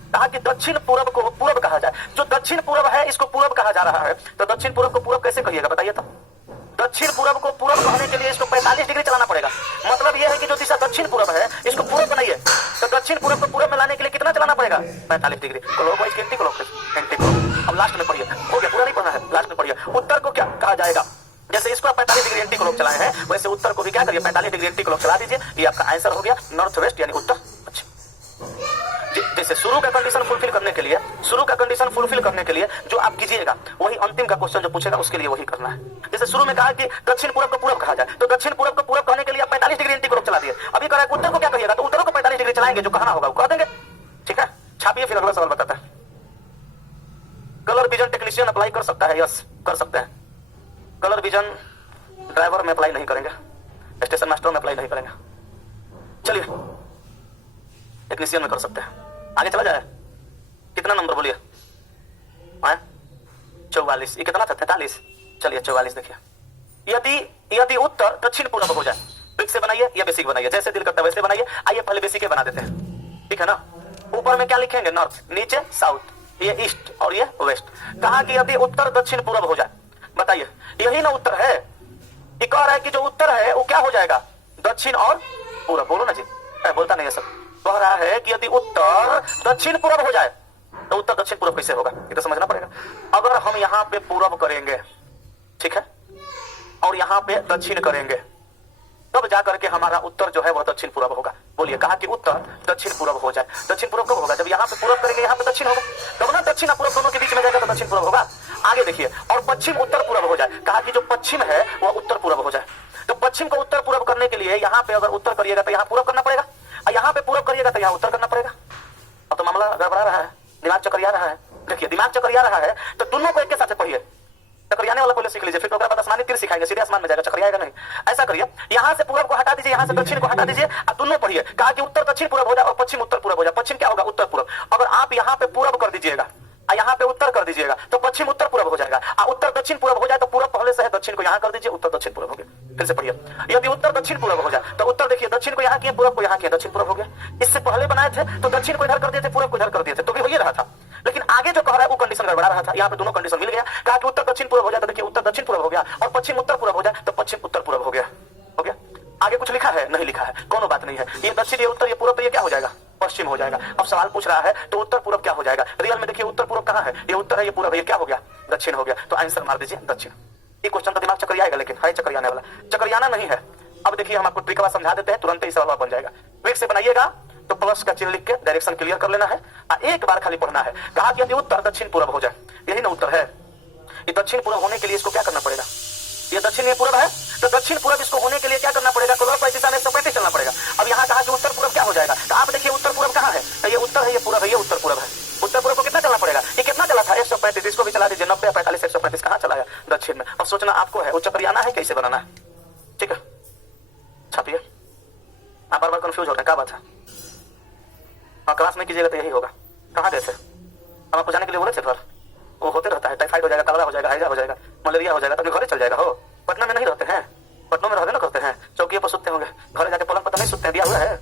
कहा कि दक्षिण पूर्व को पूर्व कहा जाए, जो दक्षिण पूर्व है इसको पूर्व कहा जा रहा है, तो दक्षिण पूर्व को पूर्व कैसे कहिएगा बताइए तो। दक्षिण पूर्व को पूर्व कहने के लिए इसको 45 डिग्री चलाना पड़ेगा, मतलब यह है कि जो दिशा दक्षिण पूर्व है इसको पूर्व बनाइए, तो दक्षिण पूर्व को पूर्व में लाने के लिए कितना चलाना पड़ेगा 45 डिग्री। Clockwise anti clockwise. अब लास्ट में पढ़िए, हो गया पूरा नहीं पढ़ना है, लास्ट में पढ़िए। उत्तर को क्या कहा जाएगा, जैसे इसको 45 डिग्री एंटी क्लॉक चलाए हैं वैसे उत्तर को भी क्या करिए 45 डिग्री एंटी क्लॉक चला दीजिए, ये आपका आंसर हो गया नॉर्थ वेस्ट यानी उत्तर पश्चिम। जैसे शुरू का कंडीशन फुलफिल करने के लिए, शुरू का कंडीशन फुलफिल करने के लिए जो आप कीजिएगा वही अंतिम का क्वेश्चन जो पूछेगा उसके लिए वही करना है। जैसे शुरू में कहा कि दक्षिण पूर्व को पूर्व कहा जाए, तो दक्षिण पूर्व को पूर्व कहने के लिए आप 45 डिग्री एंटी क्लॉक चला दिए। अभी कह रहा है उत्तर को क्या कहिएगा, तो उत्तर को 45 डिग्री चलाएंगे, जो कहना होगा वो कह देंगे। ठीक है, छापिए फिर अगला सवाल बताता है। कलर विजन टेक्नीशियन अप्लाई कर सकता है, यस कर सकते हैं। कलर विजन ड्राइवर में अप्लाई नहीं करेंगे, स्टेशन मास्टर में अप्लाई नहीं करेंगे। चलिए टेक्नीशियन में कर सकते हैं। आगे चला जाए, कितना नंबर बोलिए 44, ये कितना था 43, चलिए 44 देखिए। यदि उत्तर दक्षिण पूर्व हो जाए, ट्रिक से बनाइए या बेसिक बनाइए, जैसे दिल करता है वैसे बनाइए। आइए पहले बेसिक बना देते हैं, ठीक है ना। ऊपर में क्या लिखेंगे नॉर्थ, नीचे साउथ, ये ईस्ट और ये वेस्ट। कहा कि यदि उत्तर दक्षिण पूर्व हो जाए, बताइए यही ना उत्तर है, ये कह रहा है कि जो उत्तर है वो क्या हो जाएगा दक्षिण और पूर्व। बोलो ना जी, बोलता नहीं है सब। कह रहा है कि यदि उत्तर दक्षिण पूर्व हो जाए तो उत्तर दक्षिण पूर्व कैसे होगा, ये तो समझना पड़ेगा। अगर हम यहाँ पे पूर्व करेंगे, ठीक है, और यहाँ पे दक्षिण करेंगे, तब जाकर के हमारा उत्तर जो है वह दक्षिण पूर्व होगा। बोलिए, कहा कि उत्तर दक्षिण पूर्व हो जाए। दक्षिण पूर्व कब होगा, जब यहाँ पे पूर्व करेंगे यहाँ पे दक्षिण होगा, तब ना दक्षिण और पूर्व दोनों के बीच में जाएगा तो दक्षिण पूर्व होगा। आगे देखिए, और पश्चिम उत्तर पूर्व हो जाए। कहा कि जो पश्चिम है वह उत्तर पूर्व हो जाए। तो पश्चिम को उत्तर पूर्व करने के लिए यहाँ पे अगर उत्तर करिएगा तो यहाँ पूर्व करना पड़ेगा, और यहाँ पे पूर्व करिएगा तो यहाँ उत्तर करना पड़ेगा। अब तो मामला गड़बड़ा रहा है, दिमाग चकरिया रहा है। देखिए दिमाग चकरिया रहा है तो दोनों को एक के साथ पढ़िए। चक्रियाने वाला पहले सीख लीजिए, फिर तो बाद आसमानी तीर सिखाएंगे, सीधे आसमान में जाएगा, चक्रियाएगा नहीं। ऐसा करिए, यहाँ से पूर्व को हटा दीजिए, यहाँ से दक्षिण को हटा दीजिए, और दोनों पढ़िए। कहा कि उत्तर दक्षिण पूर्व हो जाए और पश्चिम उत्तर पूर्व हो जाए। पश्चिम क्या होगा, उत्तर पूर्व। अगर आप यहाँ पे पूर्व कर दीजिएगा और यहाँ पे उत्तर कर दीजिएगा तो पश्चिम उत्तर पूर्व हो जाएगा, और उत्तर दक्षिण पूर्व हो जाए तो पूर्व पहले से है, दक्षिण को यहाँ कर दीजिए, उत्तर दक्षिण पूर्व हो गया। फिर से पढ़िए, यदि उत्तर दक्षिण पूर्व हो जाए तो उत्तर देखिए दक्षिण को यहाँ किए, पूर्व को यहाँ किए, दक्षिण पूर्व हो गया। इससे पहले बनाए थे तो दक्षिण को इधर कर दिए थे, पूर्व को इधर कर दिए थे, तो भी हो ही रहा था। लेकिन आगे जो कह रहा है वो कंडीशन गड़बड़ा रहा था। यहाँ पे दोनों कंडीशन मिल गया। कहा कि उत्तर दक्षिण पूर्व हो जाए तो देखिए उत्तर दक्षिण पूर्व हो गया, और पश्चिम उत्तर पूर्व हो जाए तो पश्चिम उत्तर पूर्व हो गया। हो गया। आगे कुछ लिखा है? नहीं लिखा है, कोनो बात नहीं है। ये दक्षिण, ये उत्तर, ये पूर्व, तो ये क्या हो जाएगा? पश्चिम हो जाएगा। अब सवाल पूछ रहा है तो उत्तर पूर्व क्या हो जाएगा? रियल में देखिए उत्तर पूर्व कहाँ है? ये उत्तर है, ये पूर्व है, ये क्या हो गया? दक्षिण हो गया। तो आंसर मार दीजिए दक्षिण। ये क्वेश्चन तो दिमाग चक्कर आएगा, लेकिन है चक्कर वाला, चक्कर नहीं है। अब देखिए हम आपको ट्रिक समझा देते हैं, तुरंत ही सवाल बन जाएगा। ट्रिक से बनाइएगा तो प्लस का चिन्ह लिख के डायरेक्शन क्लियर कर लेना है, एक बार खाली पढ़ना है। कहा कि यदि उत्तर दक्षिण पूर्व हो जाए, यही ना उत्तर है। ये दक्षिण पूर्व होने के लिए इसको क्या करना पड़ेगा? ये दक्षिण, ये पूर्व है, तो दक्षिण पूर्व इसको होने के लिए क्या करना पड़ेगा? क्लॉकवाइज दिशा में 135 चलना पड़ेगा। अब यहाँ कहा कि उत्तर पूर्व क्या हो जाएगा? तो आप देखिए उत्तर पूर्व कहाँ है? तो ये उत्तर है, ये पूर्व है, ये उत्तर पूर्व है। उत्तर पूर्व को कितना चलना पड़ेगा? ये कितना चला था? 135। इसको भी चला दीजिए, 90, 45, 135 कहाँ चला है? दक्षिण में। अब सोचना आपको है, वो चक्रियाना है, कैसे बनाना है। ठीक है, छापिए। आप बार बार कंफ्यूज हो रहे हैं, क्या बात है? हाँ, क्लास में कीजिएगा तो यही होगा। कहाँ गए थे? हम आपको जाने के लिए बोले थे सर, वो होते रहता है, टाइफाइड हो जाएगा, कलरा हो जाएगा, हैजा हो जाएगा, मलेरिया हो जाएगा, तो घरे चल जाएगा। हो, पटना में नहीं रहते हैं? पटना में रहते ना करते हैं, चौकी पर सुनते होंगे, घरे जाके पलंग पर नहीं सुनते हैं, दिया हुआ है।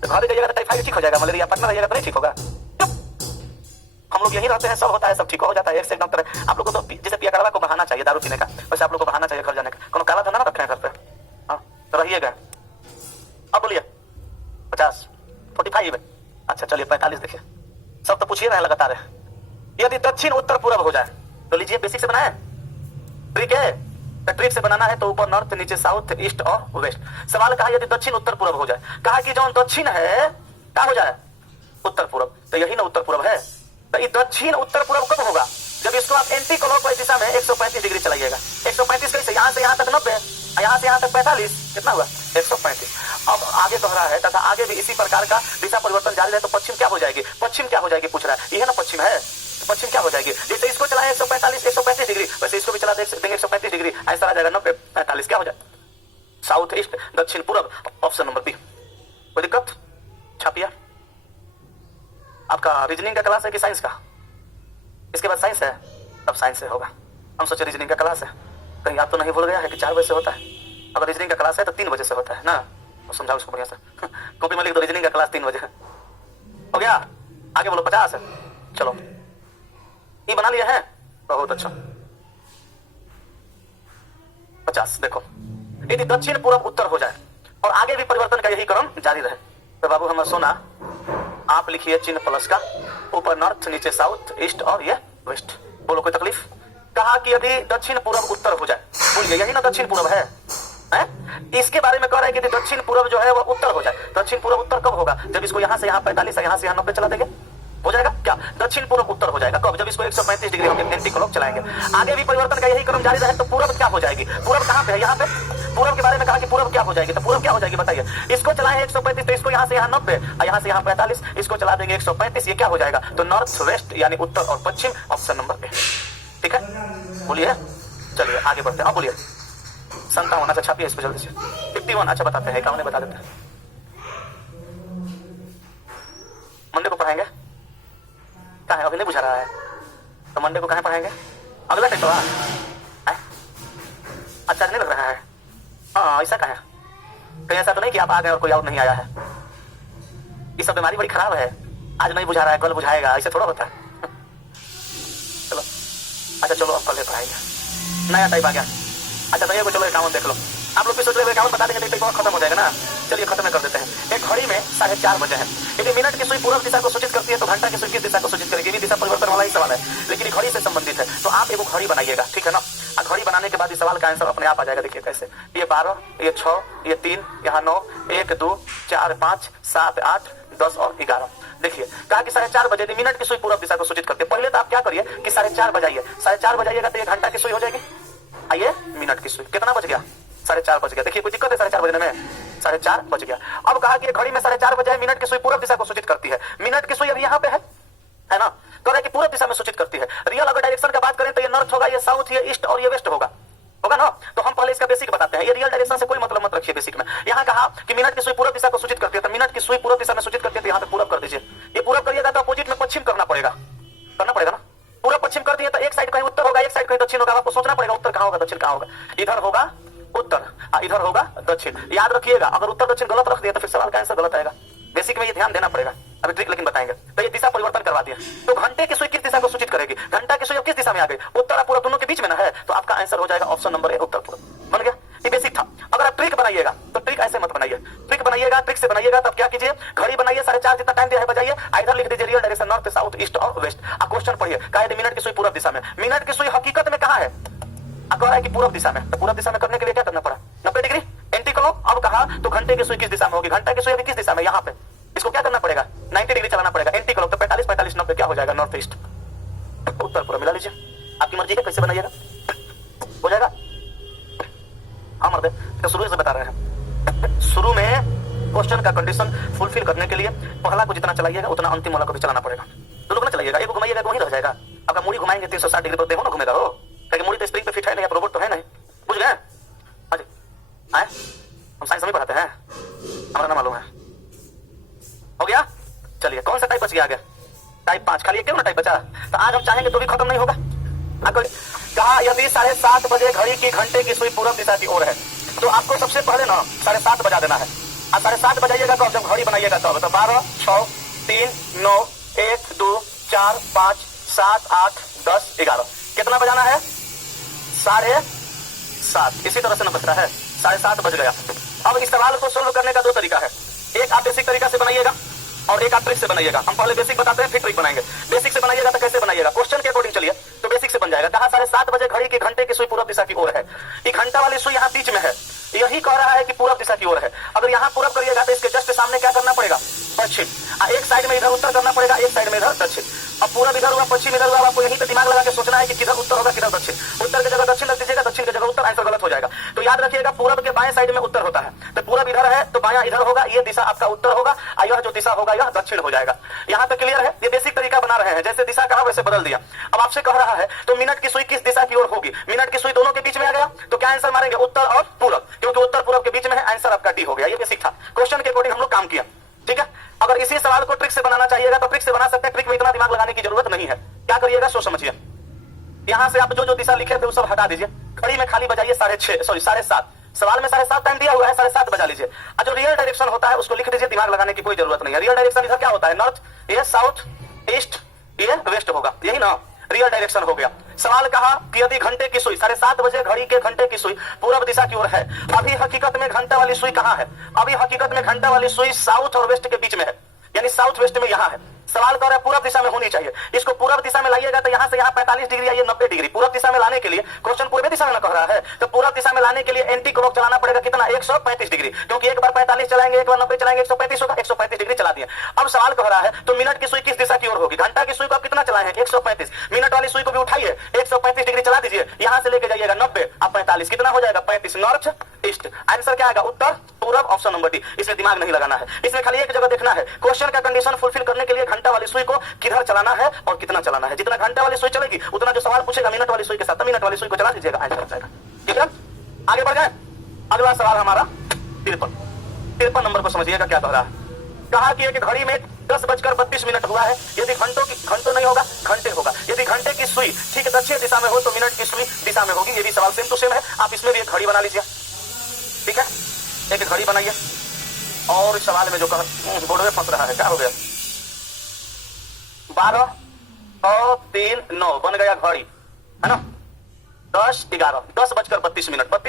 तो घरे जाइएगा तो टाइफाइड ठीक हो जाएगा, मलेरिया पटना रहिएगा तो नहीं ठीक होगा। हम लोग यही रहते हैं, सब होता है, सब ठीक हो जाता है, एक से एकदम तरह। आप लोगों को तो जैसे पिया करवा को बहाना चाहिए दारू पीने का, वैसे आप लोग को बहाना चाहिए घर जाने का। कोनो काला धंधा ना रखे हैं घर पे, हाँ तो रहिएगा। अब बोलिए 50, 45, अच्छा चलिए 45 देखिए। सब तो पूछिए रहे लगातार है। यदि दक्षिण उत्तर पूर्व हो जाए तो लीजिए, बेसिक से बनाए, ट्रिक है, ट्रिक से बनाना है तो ऊपर नॉर्थ, नीचे साउथ, ईस्ट और वेस्ट। सवाल कहा यदि दक्षिण उत्तर पूर्व हो जाए, कहा कि जो दक्षिण है क्या हो जाए? उत्तर पूर्व, तो यही ना उत्तर पूर्व है। तो ये दक्षिण उत्तर पूर्व कब होगा? जब इसको आप एंटी क्लॉकवाइज दिशा में 135 डिग्री चलाइएगा। 135 कैसे? यहाँ से यहाँ तक 90, यहाँ से यहाँ तक 45, कितना हुआ? 135। अब आगे कह रहा है तथा आगे भी इसी प्रकार का दिशा परिवर्तन जारी रहे तो पश्चिम क्या हो जाएगी? पश्चिम क्या हो जाएगी पूछ रहा है, यह ना पश्चिम है, तो पश्चिम क्या हो जाएगी? जैसे इसको चलाए 145, 135 डिग्री, वैसे इसको भी चला देंगे 135 डिग्री, ऐसा आ जाएगा 90, 45, क्या हो जाए? साउथ ईस्ट, दक्षिण पूर्व, ऑप्शन नंबर बी। कोई दिक्कत? छापिया। आपका रीजनिंग का क्लास है कि साइंस का? इसके बाद साइंस है, अब साइंस से होगा। हम सोचे रीजनिंग का क्लास है, कहीं आप तो नहीं भूल गया है कि 4 बजे से होता है? अगर रीजनिंग का क्लास है तो 3 बजे से होता है ना, तो समझाओ उसको बढ़िया से। कॉपी में लिख दो रीजनिंग का क्लास 3 बजे है। हो गया? आगे बोलो 50 है। चलो ये बना लिया है, बहुत अच्छा। 50 देखो, यदि दक्षिण पूर्व उत्तर हो जाए और आगे भी परिवर्तन का यही क्रम जारी रहे तो बाबू हमारा सोना, आप लिखिए चिन्ह प्लस का, ऊपर नॉर्थ, नीचे साउथ, ईस्ट और ये वेस्ट। बोलो कोई तकलीफ? कहा कि यदि दक्षिण पूर्व उत्तर हो जाए, बोलिए यही ना दक्षिण पूर्व है? इसके बारे में कह रहा है कि दक्षिण पूर्व जो है वो उत्तर हो जाए। दक्षिण पूर्व उत्तर कब होगा? जब इसको यहाँ से यहाँ 45, यहाँ से यहाँ 90 चला देंगे, हो जाएगा क्या? दक्षिण पूर्व उत्तर हो जाएगा कब? जब इसको 135 डिग्री हम एंटी क्लॉक चलाएंगे। आगे भी परिवर्तन का यही क्रम जारी रहे तो पूर्व क्या हो जाएगी? पूर्व कहाँ पे है? यहाँ पे। पूर्व के बारे में कहा कि पूर्व क्या हो जाएगी, तो पूर्व क्या हो जाएगी बताइए? इसको चलाए 135 तो इसको यहाँ से यहाँ 90, यहाँ से यहाँ 45, इसको चला देंगे 135, ये क्या हो जाएगा? तो नॉर्थ वेस्ट यानी उत्तर और पश्चिम, ऑप्शन नंबर ए। ठीक है, बोलिए। चलिए आगे बढ़ते हैं। अब बोलिए 57, अच्छा छापिए इस पर जल्दी से। 51, अच्छा बताते हैं, 51 बता देते हैं। मंडे को पढ़ाएंगे, कहाँ है? अभी नहीं बुझा रहा है तो मंडे को कहाँ पढ़ाएंगे? अगला टेस्ट है। अच्छा नहीं लग रहा है? हाँ ऐसा कहाँ है? कहीं ऐसा तो नहीं कि आप आ गए और कोई और नहीं आया है? ये सब बीमारी बड़ी खराब है, आज नहीं बुझा रहा है कल बुझाएगा, ऐसे थोड़ा होता है। चलो अच्छा, चलो अब कल पढ़ाएंगे, नया टाइप आ गया। अच्छा तो चलो 51 देख लो। आप लोग भी सोच रहे 51 बता देंगे तो खत्म हो जाएगा ना। चलिए खत्म कर देते हैं। एक घड़ी में 4:30 बजे है। यदि मिनट की सुई पूर्व दिशा को सूचित करती है तो घंटा की सुई किस दिशा को सूचित करेगी? ये दिशा परिवर्तन वाला ही सवाल है, लेकिन घड़ी से संबंधित है, तो आप एक घड़ी बनाइएगा, ठीक है ना। घड़ी बनाने के बाद इस सवाल का आंसर अपने आप आ जाएगा। देखिए कैसे, ये 12, ये 6, ये 3, यहाँ 9, 1, 2, 4, 5, 7, 8, 10 और 11। देखिए कहा कि 4:30 बजे मिनट की सुई पूर्व दिशा को सूचित करते। पहले तो आप क्या करिए कि 4:30 बजाइए। 4:30 बजाइएगा तो 1 घंटा की सुई हो जाएगी। आइए मिनट की सुई कितना बज गया? 4:30 बज गया। देखिए कोई दिक्कत है 4:30 बजने में? 4:30 बज गया। अब कहा कि घड़ी में 4:30 बजे मिनट की सुई पूर्व दिशा को सूचित करती है। मिनट की सुई अभी यहाँ पे है ना, कह रहा है कि पूर्व दिशा में सूचित करती है। रियल अगर डायरेक्शन का बात करें तो ये नॉर्थ होगा, ये साउथ, ये ईस्ट और ये वेस्ट होगा ना। तो हम पहले इसका बेसिक बताते हैं। ये रियल डायरेक्शन से कोई मतलब मत रखिए बेसिक में। यहाँ कहा कि मिनट की सुई पूर्व दिशा को सूचित करती है, तो मिनट की सुई पूर्व दिशा में सूचित करती है, तो यहाँ पे पूर्व कर दीजिए। ये पूर्व करिएगा तो अपोजिट में पश्चिम करना पड़ेगा ना। पूर्व पश्चिम कर दिए तो एक साइड कहीं उत्तर होगा, एक साइड कहीं दक्षिण होगा। आपको सोचना पड़ेगा उत्तर कहाँ होगा, दक्षिण कहाँ होगा। इधर होगा उत्तर। गलत आएगा। बेसिक में ये ध्यान देना पड़ेगा, अभी ट्रिक लेकिन बताएंगे। तो ये दिशा परिवर्तन करवा दिया, तो घंटे की सुई किस दिशा को सूचित करेगी? घंटा की सुई अब किस दिशा में आ गई? उत्तर और पूर्व दोनों के बीच में ना है, तो आपका आंसर हो जाएगा ऑप्शन नंबर ए, उत्तर पूर्व। बन गया, ये बेसिक था। अगर आप ट्रिक बनाइएगा तो ट्रिक ऐसे मत बनाइए, ट्रिक बनाइएगा, ट्रिक से बनाइएगा तब क्या कीजिए, घड़ी बनाइए 4:30 जितना टाइम दिया है बजाइए, इधर लिख दीजिए real direction north south east और वेस्ट। आप क्वेश्चन पढ़िए, कहा है मिनट की सुई पूर्व दिशा में, मिनट की सुई हकीकत में कहां है? आप कह रहा है कि पूर्व दिशा में, तो पूर्व दिशा में करने के लिए क्या करना पड़ा? 90 डिग्री एंटी क्लॉक। अब कहा तो घंटे की सुई किस दिशा में होगी? घंटा की सुई अभी किस दिशा में? यहाँ पे। इसको क्या करना पड़ेगा? 90 डिग्री चलाना पड़ेगा एंटी क्लॉक। तो 45 45 90 क्या हो जाएगा? North east. उत्तर पूर्व मिला लीजिए, आपकी मर्जी है कैसे बनाइएगा, हो जाएगा। हाँ मर्द, तो शुरू से बता रहे हैं, शुरू में क्वेश्चन का कंडीशन फुलफिल करने के लिए पहला को जितना चलाइएगा उतना अंतिम वाला को भी चलाना पड़ेगा। दोनों को ना चलाइएगा, एक घुमाइएगा तो वहीं रह जाएगा। अगर मूड़ी घुमाएंगे 360 डिग्री तो देखो ना घूमेगा हो, क्योंकि मूड़ी तो स्प्रिंग पे फिट है नहीं, रोबोट तो है नहीं। बुझ गए? हाँ जी, आए हम साइंस में पढ़ाते हैं, हमारा ना मालूम है। हो गया, चलिए कौन सा टाइप बच गया? आगे टाइप 5, खाली क्यों ना टाइप बचा? तो आज हम चाहेंगे तो भी खत्म नहीं होगा। कहा यदि 7:30 बजे घड़ी की घंटे की सुई पूर्व दिशा की ओर है, तो आपको सबसे पहले ना 7:30 बजा देना है। आप 7:30 बजाइएगा कब? जब घड़ी बनाइएगा तब। तो 12, 6, 3, 9, 1, 2, 4, 5, 7, 8, 10, 11 कितना बजाना है? 7:30। इसी तरह से ना बजता है, 7:30 बज गया। अब इस सवाल को सोल्व करने का दो तरीका है, एक आप बेसिक तरीका से बनाइएगा और एक आप ट्रिक से बनाइएगा। हम पहले बेसिक बताते हैं फिर ट्रिक बनाएंगे। बेसिक से बनाइएगा तो कैसे बनाइएगा? क्वेश्चन के अकॉर्डिंग चलिए, तो बेसिक से बन जाएगा। कहा 7:30 बजे घड़ी की घंटे की सुई पूर्व दिशा की ओर है, ये घंटा वाली सुई यहाँ बीच में है, यही कह रहा है कि पूर्व दिशा की ओर है। अगर यहाँ पूर्व करिएगा तो इसके जस्ट सामने क्या करना पड़ेगा? पश्चिम। एक साइड में इधर उत्तर करना पड़ेगा, एक साइड में इधर दक्षिण। अब पूरब इधर हुआ, पश्चिम इधर हुआ, आपको यहीं पे दिमाग लगा के सोचना है कि किधर उत्तर होगा किधर दक्षिण। उत्तर की जगह दक्षिण रख दीजिएगा, दक्षिण की जगह उत्तर, आंसर गलत हो जाएगा। तो याद रखिएगा पूरब के बाएं साइड में उत्तर होता है, तो पूरब इधर है तो बायां इधर होगा, ये दिशा आपका उत्तर होगा और यह जो दिशा होगा यह दक्षिण हो जाएगा। यहाँ पे क्लियर है? ये बेसिक तरीका बना रहे हैं, जैसे दिशा कहा वैसे बदल दिया। अब आपसे कह रहा है तो मिनट की सुई किस दिशा की ओर होगी? मिनट की सुई दोनों के बीच में आ गया, तो क्या आंसर मारेंगे? उत्तर और पूरब, क्योंकि उत्तर पूरब के बीच में है, आंसर आपका डी हो गया। ये बेसिक था, क्वेश्चन के अकॉर्डिंग हम लोग काम किया, ठीक है। अगर इसी सवाल को ट्रिक से बनाना चाहिएगा तो ट्रिक से बना सकते हैं, ट्रिक में इतना दिमाग लगाने की जरूरत नहीं है। क्या करिएगा सोच समझिए, यहां से आप जो जो दिशा लिखे थे वो सब हटा दीजिए, घड़ी में खाली बजाइए 7:30। सवाल में 7:30 टाइम दिया हुआ है, 7:30 बजा लीजिए। और जो रियल डायरेक्शन होता है उसको लिख दीजिए, दिमाग लगाने की कोई जरूरत नहीं है। रियल डायरेक्शन इधर क्या होता है? नॉर्थ, ये साउथ, ईस्ट, ये वेस्ट होगा, यही ना रियल डायरेक्शन हो गया। सवाल कहा कि यदि घंटे की सुई 7:30 बजे घड़ी के घंटे की सुई पूर्व दिशा की ओर है, अभी हकीकत में घंटा वाली सुई कहां है? अभी हकीकत में घंटा वाली सुई साउथ और वेस्ट के बीच में है, यानी साउथ वेस्ट में यहां है। सवाल कर रहा है पूर्व दिशा में होनी चाहिए, इसको पूर्व दिशा में लाइएगा तो यहां से यहां 45 डिग्री या 90 डिग्री। पूर्व दिशा में लाने के लिए क्वेश्चन पूर्व दिशा में ना कह रहा है, तो पूर्व दिशा में लाने के लिए एंटी क्लॉक चलाना पड़ेगा कितना? 135 डिग्री, क्योंकि एक बार 45 चलाएंगे, एक बार 90 चलाएंगे, 135 होगा, 135 डिग्री चला दिया। अब सवाल कह रहा है तो मिनट की सुई किस दिशा की ओर होगी? घंटा की सुई को आप कितना चलाए हैं? 135। मिनट वाली सुई को भी उठाइए, 135 डिग्री चला दीजिए, यहां से लेके जाइएगा 90, अब 45 कितना हो जाएगा? 35। नॉर्थ ईस्ट, आंसर क्या आएगा? उत्तर पूर्व, ऑप्शन नंबर डी। इसमें दिमाग नहीं लगाना है, इसमें खाली एक जगह देखना है, क्वेश्चन का कंडीशन फुलफिल करने के लिए घंटा वाली सुई को किधर चलाना है और कितना चलाना है। जितना घंटा वाली सुई चलेगी उतना जो सवाल पूछेगा मिनट वाली सुई के साथ, मिनट वाली सुई को चला दीजिएगा, आंसर आ जाएगा। ठीक है, आगे बढ़ जाए। अगला सवाल हमारा 53 नंबर को समझिएगा क्या कह रहा है। कहा कि एक घड़ी में 10:32 हुआ है, यदि घंटों नहीं होगा, घंटे होगा। यदि घंटे की सुई ठीक दक्षिण दिशा में हो तो मिनट की सुई दिशा में होगी। ये भी सवाल सेम टू सेम है, आप इसमें भी एक घड़ी बना लीजिए, ठीक है। एक घड़ी बनाइए और सवाल में जो बोर्ड में फंस रहा है, क्या हो गया? 12 और 3 9 बन गया घड़ी, है ना। 10 11 10:32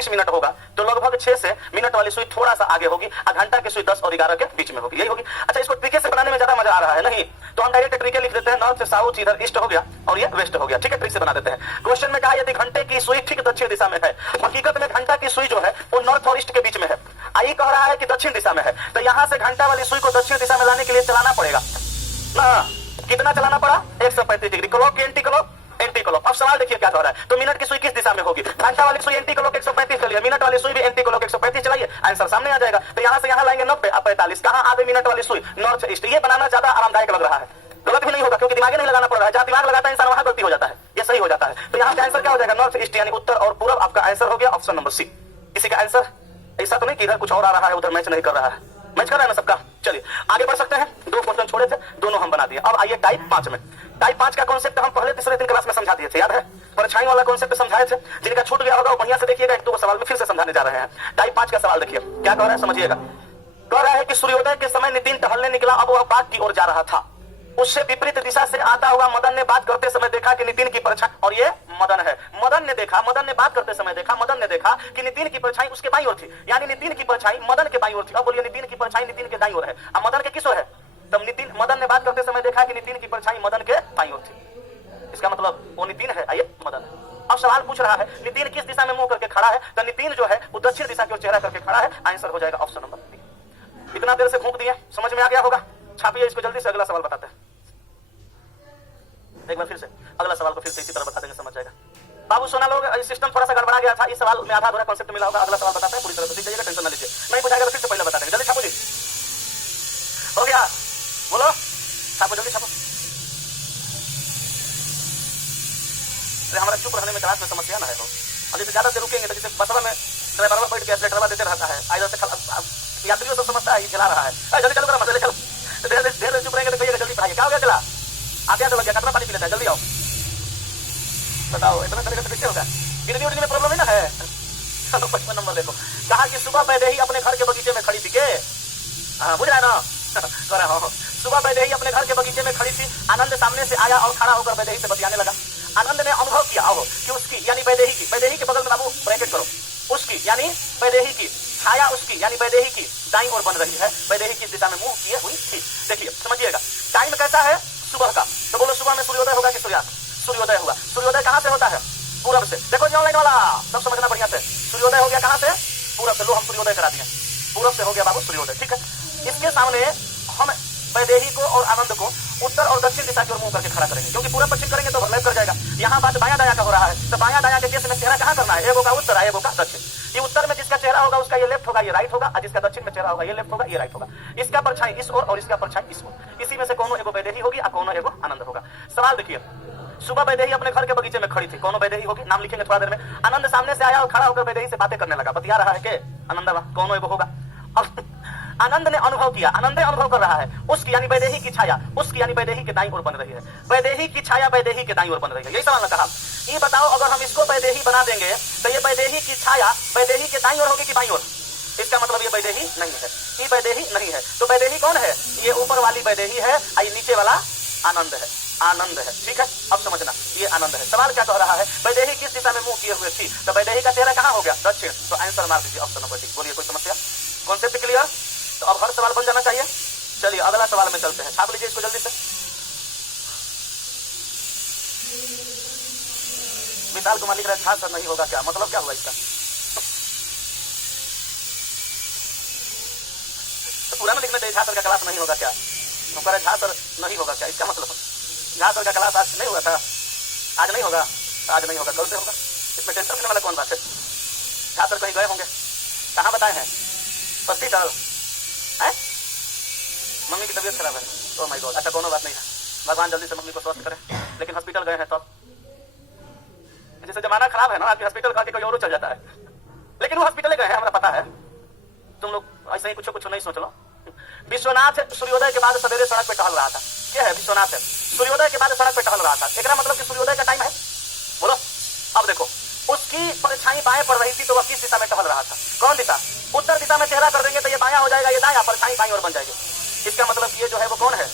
मिनट होगा, तो लगभग 6 से मिनट वाली सुई थोड़ा सा आगे होगी और घंटा की सुई 10 और 11 के बीच में होगी, यही होगी। अच्छा, इसको ट्रिके से बनाने में ज्यादा मजा आ रहा है नहीं, तो हम डायरेक्ट ट्रिके लिख देते हैं, नॉर्थ से साउथ, इधर ईस्ट हो गया और ये वेस्ट हो गया, ठीक है। ट्रिक से बना देते हैं। क्वेश्चन में कहा यदि घंटे की सुई ठीक दक्षिण दिशा में है, हकीकत में घंटा की सुई जो है वो नॉर्थ और ईस्ट के बीच में है, आई कह रहा है कि दक्षिण दिशा में है, तो यहां से घंटा वाली सुई को दक्षिण दिशा में लाने के लिए चलाना पड़ेगा ना। कितना चलाना पड़ा? 135 degree. Clock anti clock, anti clock. अब सवाल देखिए क्या कह रहा है, तो मिनट की सुई किस दिशा में होगी? घंटा वाली सुई एंटी क्लॉक 135 चलिए, मिनट वाली सुई भी एंटी क्लॉक 135 चलाइए, आंसर सामने आ जाएगा। तो यहां से यहां लाएंगे 90 और 45, कहां आ गई मिनट वाली सुई? North east. ये बनाना ज्यादा आरामदायक लग रहा है, गलत भी नहीं होगा क्योंकि दिमाग नहीं लगाना पड़ रहा है। जहां दिमाग लगाता है इंसान वहां गलती हो जाता है, ये सही हो जाता है। तो यहां से आंसर क्या हो जाएगा? नॉर्थ ईस्ट, यानी उत्तर और पूर्व। आपका आंसर हो गया ऑप्शन नंबर सी। किसी का आंसर ऐसा तो नहीं कि इधर कुछ और आ रहा है उधर मैच नहीं कर रहा है, मैच कर रहा है ना सबका। चलिए आगे बढ़ सकते हैं, 2 क्वेश्चन छोड़े थे, दोनों हम बना दिए। अब आइए टाइप 5 में। टाइप 5 का कॉन्सेप्ट हम पहले तीसरे दिन क्लास में समझा दिए थे, याद है? परछाई वाला कॉन्सेप्ट समझाए थे, जिनका छूट गया होगा वो बढ़िया से देखिएगा, 1-2 सवाल में फिर से समझाने जा रहे हैं। टाइप 5 का सवाल देखिए क्या कह रहा है, समझिएगा। कह रहा है कि कि सूर्योदय के समय नितिन टहलने निकला। अब वह बाग की ओर जा रहा था। उससे विपरीत दिशा से आता हुआ मदन ने बात करते समय देखा कि नितिन की परछाई, और ये मदन है, मदन ने बात करते समय देखा, मदन ने देखा कि नितिन की परछाई उसके बाईं ओर थी, यानी नितिन की परछाई मदन के बाईं ओर थी। अब बोलिए नितिन की परछाई नितिन के दाईं ओर है, अब मदन के किस ओर है? तब मदन ने बात करते समय देखा कि नितिन की परछाई मदन के बाईं ओर थी। इसका मतलब वो नितिन है, आइए मदन है। अब सवाल पूछ रहा है नितिन किस दिशा में मुंह करके खड़ा है? तो नितिन जो है वो दक्षिण दिशा की ओर चेहरा करके खड़ा है। आंसर हो जाएगा ऑप्शन नंबर बी। इतना देर से घूम दिए, समझ में आ गया होगा? छापिए इसको जल्दी से, अगला सवाल बताते हैं। एक बार फिर से अगला सवाल को फिर से इसी तरह बता देंगे, समझ जाएगा। बाबू सोना लोग, सिस्टम थोड़ा सा गड़बड़ा गया था, इस सवाल में आधा अधूरा कॉन्सेप्ट मिला होगा। अगला सवाल बताते हैं, पूरी तरह से सीख जाइएगा, टेंशन ना लीजिए। नहीं बुझाएगा तो फिर से पहले बता देंगे। जल्दी छापो जी, हो गया, बोलो छापो, जल्दी छापो। अरे हमारा चुप रहने में क्लास में समस्या ना है। और जैसे ज्यादा देर रुकेंगे तो जैसे बसवा में ड्राइवर बैठ के एक्सीलेटर देते रहता है, इधर से यात्रियों सब समझता है ये चला रहा है, जल्दी चलो करो, चलो देर चुप रहेंगे तो कहिएगा जल्दी पढ़ाइए। क्या हो गया चला? आते तो लग गया, कितना पानी पी लेता है, जल्दी आओ बताओ। इतना करेगा तो कैसे होगा? किडनी उडनी में प्रॉब्लम है ना है? चलो 55 नंबर देखो। कहा कि सुबह वैदेही अपने घर के बगीचे में खड़ी थी के, बुझ रहा है ना? सुबह वैदेही अपने घर के बगीचे में खड़ी थी। आनंद सामने से आया और खड़ा होकर वैदेही से बतियाने लगा। आनंद ने अनुभव किया कि उसकी यानी वैदेही के बगल में बाबू ब्रैकेट करो, उसकी यानी वैदेही की छाया उसकी यानी वैदेही की दाईं ओर बन रही है। वैदेही की दिशा में मुंह किए हुई थी। देखिए समझिएगा, टाइम कैसा है? सुबह का। तो बोलो सुबह में सूर्योदय होगा कि सूर्यास्त? सूर्योदय हुआ। सूर्योदय कहां से होता है? पूरब से। देखो जी ऑनलाइन वाला सब समझना बढ़िया से। सूर्योदय हो गया कहां से? पूरब से। लो हम सूर्योदय करा दिए, पूरब से हो गया बाबू सूर्योदय, ठीक है। इसके सामने हम वैदेही को और आनंद को उत्तर और दक्षिण दिशा की ओर मुंह करके खड़ा करेंगे, क्योंकि पूरब पश्चिम करेंगे तो ओवरलैप कर जाएगा। यहाँ बात बाया दाया का हो रहा है, तो बाया दाया के केस में चेहरा कहाँ करना है? एगो का उत्तर, एगो का दक्षिण। ये उत्तर में जिसका चेहरा होगा उसका ये लेफ्ट होगा, ये राइट होगा, और जिसका दक्षिण में चेहरा होगा ये लेफ्ट होगा, ये राइट होगा। इसका परछाई इस ओर और इसका परछाई इस ओर। इसी में से कोनो एगो वैदेही होगी और कोनो एगो आनंद होगा। सवाल देखिए, सुबह वैदेही अपने घर के बगीचे में खड़ी थी। कोनो वैदेही होगी, नाम लिखेंगे थोड़ा देर में। आनंद सामने से आया और खड़ा होकर वैदेही से बातें करने लगा, बतिया रहा है के आनंदवा, कोनो एगो होगा। आनंद ने अनुभव किया, आनंद अनुभव कर रहा है उसकी यानी वैदेही की छाया उसकी यानी वैदेही के दाईं ओर बन रही है। वैदेही की छाया वैदेही के दाईं ओर बन रही है, यही सवाल ने कहा। ये बताओ अगर हम इसको वैदेही बना देंगे तो ये वैदेही की छाया वैदेही के दाईं ओर होगी कि बाईं ओर? इसका मतलब ये वैदेही नहीं है, ये वैदेही नहीं है। तो वैदेही कौन है? ये ऊपर वाली वैदेही है, ये नीचे वाला आनंद है, आनंद है, ठीक है। अब समझना, ये आनंद है। सवाल क्या कह रहा है? वैदेही किस दिशा में मुंह किए हुए थी? तो वैदेही का चेहरा कहाँ हो गया? दक्षिण। तो आंसर मार दीजिए ऑप्शन नंबर डी। बोलिए कोई समस्या? Concept clear? तो अब हर सवाल बन जाना चाहिए। चलिए अगला सवाल में चलते हैं, छाप लीजिए इसको जल्दी से। विशाल कुमार लिख रहे हैं सर नहीं होगा क्या? मतलब क्या हुआ इसका? तो पूरा में लिखना चाहिए झा सर का क्लास नहीं होगा क्या? तो कह रहे झा सर नहीं होगा क्या? इसका मतलब झा सर का क्लास आज नहीं हुआ था, आज नहीं होगा, आज नहीं होगा, कल से होगा। इसमें टेंशन करने वाला कौन बात है? झा सर कहीं गए होंगे, कहाँ बताए हैं? हॉस्पिटल है, मम्मी की तबीयत खराब है। ओह माय गॉड, अच्छा कोनो बात नहीं है, भगवान जल्दी से मम्मी को स्वस्थ करे। लेकिन हॉस्पिटल गए हैं तब, जैसे जमाना खराब है ना, आपके हॉस्पिटल का कोई और चल जाता है, लेकिन वो हॉस्पिटल गए हैं, हमें पता है। तुम लोग ऐसे ही कुछ कुछ नहीं सोच लो। विश्वनाथ सूर्योदय के बाद सवेरे सड़क पे टहल रहा था। क्या है? विश्वनाथ है, सूर्योदय के बाद सड़क पे टहल रहा था। एक मतलब कि सूर्योदय का टाइम है। बोलो अब देखो, उसकी परछाई बाएं पड़ रही थी, तो वह किस दिशा में टहल रहा था? कौन दिशा? उत्तर दिशा में चेहरा कर देंगे तो ये बायां हो जाएगा, ये दायां, परछाई बाईं ओर बन जाएगी। इसका मतलब ये जो है वो कौन है?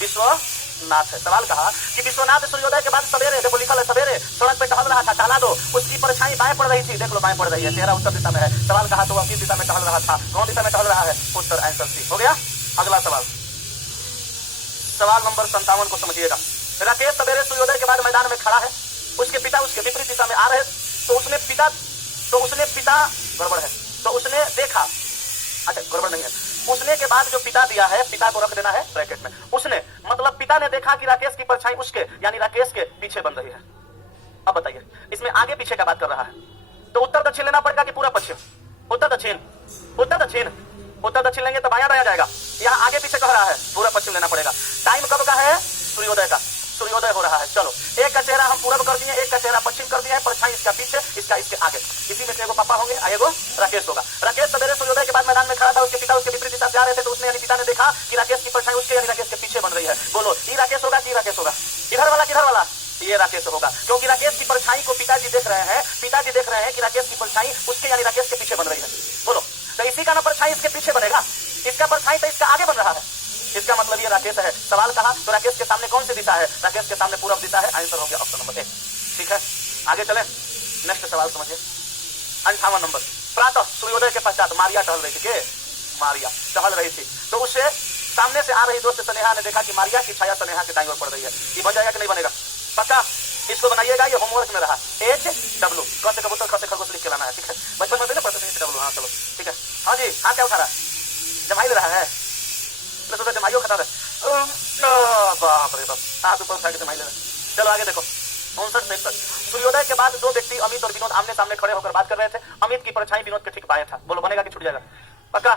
विश्वनाथ है। सवाल कहा कि विश्वनाथ सूर्योदय के बाद सवेरे, देखो लिखा है सवेरे सड़क पे टहल रहा था, टाला दो, उसकी परछाई बाएं पड़ रही थी, देख लो बाएं पड़ रही है, चेहरा उत्तर दिशा में है। सवाल कहा तो वह किस दिशा में टहल रहा था? कौन दिशा में टहल रहा है? उत्तर, आंसर सी हो गया। अगला सवाल, सवाल नंबर 57 को समझिएगा। राकेश सवेरे सूर्योदय के बाद मैदान में खड़ा है, उसके पिता उसके विपरीत दिशा में आ रहे, तो उसने पिता गड़बड़ है, तो उसने देखा, अच्छा गड़बड़ नहीं है, उसने के बाद जो पिता दिया है, पिता को रख देना है ब्रैकेट में। उसने मतलब पिता ने देखा कि राकेश की परछाई उसके यानी राकेश के पीछे बन रही है। अब बताइए, इसमें आगे पीछे का बात कर रहा है, तो उत्तर दक्षिण लेना पड़ेगा कि पूरा पश्चिम? उत्तर दक्षिण, उत्तर दक्षिण, उत्तर दक्षिण लेंगे तो बाया दाया जाएगा। यहाँ आगे पीछे कह रहा है, पूरा पश्चिम लेना पड़ेगा। टाइम कब का है? सूर्योदय का, सूर्योदय हो रहा है। चलो, एक का चेहरा हम पूरब कर दिए, एक का चेहरा पश्चिम कर दिया है, परछाई इसका पीछे, इसका इसके आगे। इसी में से एगो पापा होंगे, एगो राकेश होगा। राकेश सवेरे सूर्योदय के बाद मैदान में खड़ा था, उसके पिता उसके विपरीत दिशा से आ रहे थे, तो उसने यानी पिता ने देखा कि राकेश की परछाई उसके यानी राकेश के पीछे बन रही है। बोलो ये राकेश होगा कि राकेश होगा? इधर वाला किधर वाला? ये राकेश होगा, क्योंकि राकेश की परछाई को पिताजी देख रहे हैं, पिताजी देख रहे हैं कि राकेश की परछाई उसके यानी राकेश के पीछे बन रही है। बोलो, तो इसी का ना परछाई इसके पीछे बनेगा, इसका परछाई तो ये राकेश है। सवाल कहा तो राकेश के सामने कौन सी दिशा है? राकेश के सामने पूरब दिशा है। आंसर हो गया ऑप्शन नंबर ए। ठीक है, आगे चले, नेक्स्ट सवाल समझिए। 58 नंबर। प्रातः सूर्योदय के पश्चात मारिया टहल रही थी। के मारिया टहल रही थी तो उसे सामने से आ रही दोस्त स्नेहा ने देखा कि मारिया की छाया स्नेहा के दाईं ओर पड़ रही है। ये बन जाएगा कि नहीं बनेगा? पक्का इसको बनाइएगा, ये होमवर्क में रहा। HW क से कबूतर ख से खरगोश लिख के लाना है। ठीक है, बचपन में पढ़ते थे HW। हाँ चलो ठीक है। हाँ जी, हाँ क्या उठा रहा है? जमाई ले रहा है, सोचा जमाइयो खता रहे। बाप रे बाप, हाथ ऊपर उठा के जमाई ले रहा है। चलो आगे देखो, 59 सूर्योदय के बाद दो व्यक्ति अमित और विनोद आमने सामने खड़े होकर बात कर रहे थे। अमित की परछाई विनोद के ठीक बाएं था। बोलो बनेगा कि छूट जाएगा? पक्का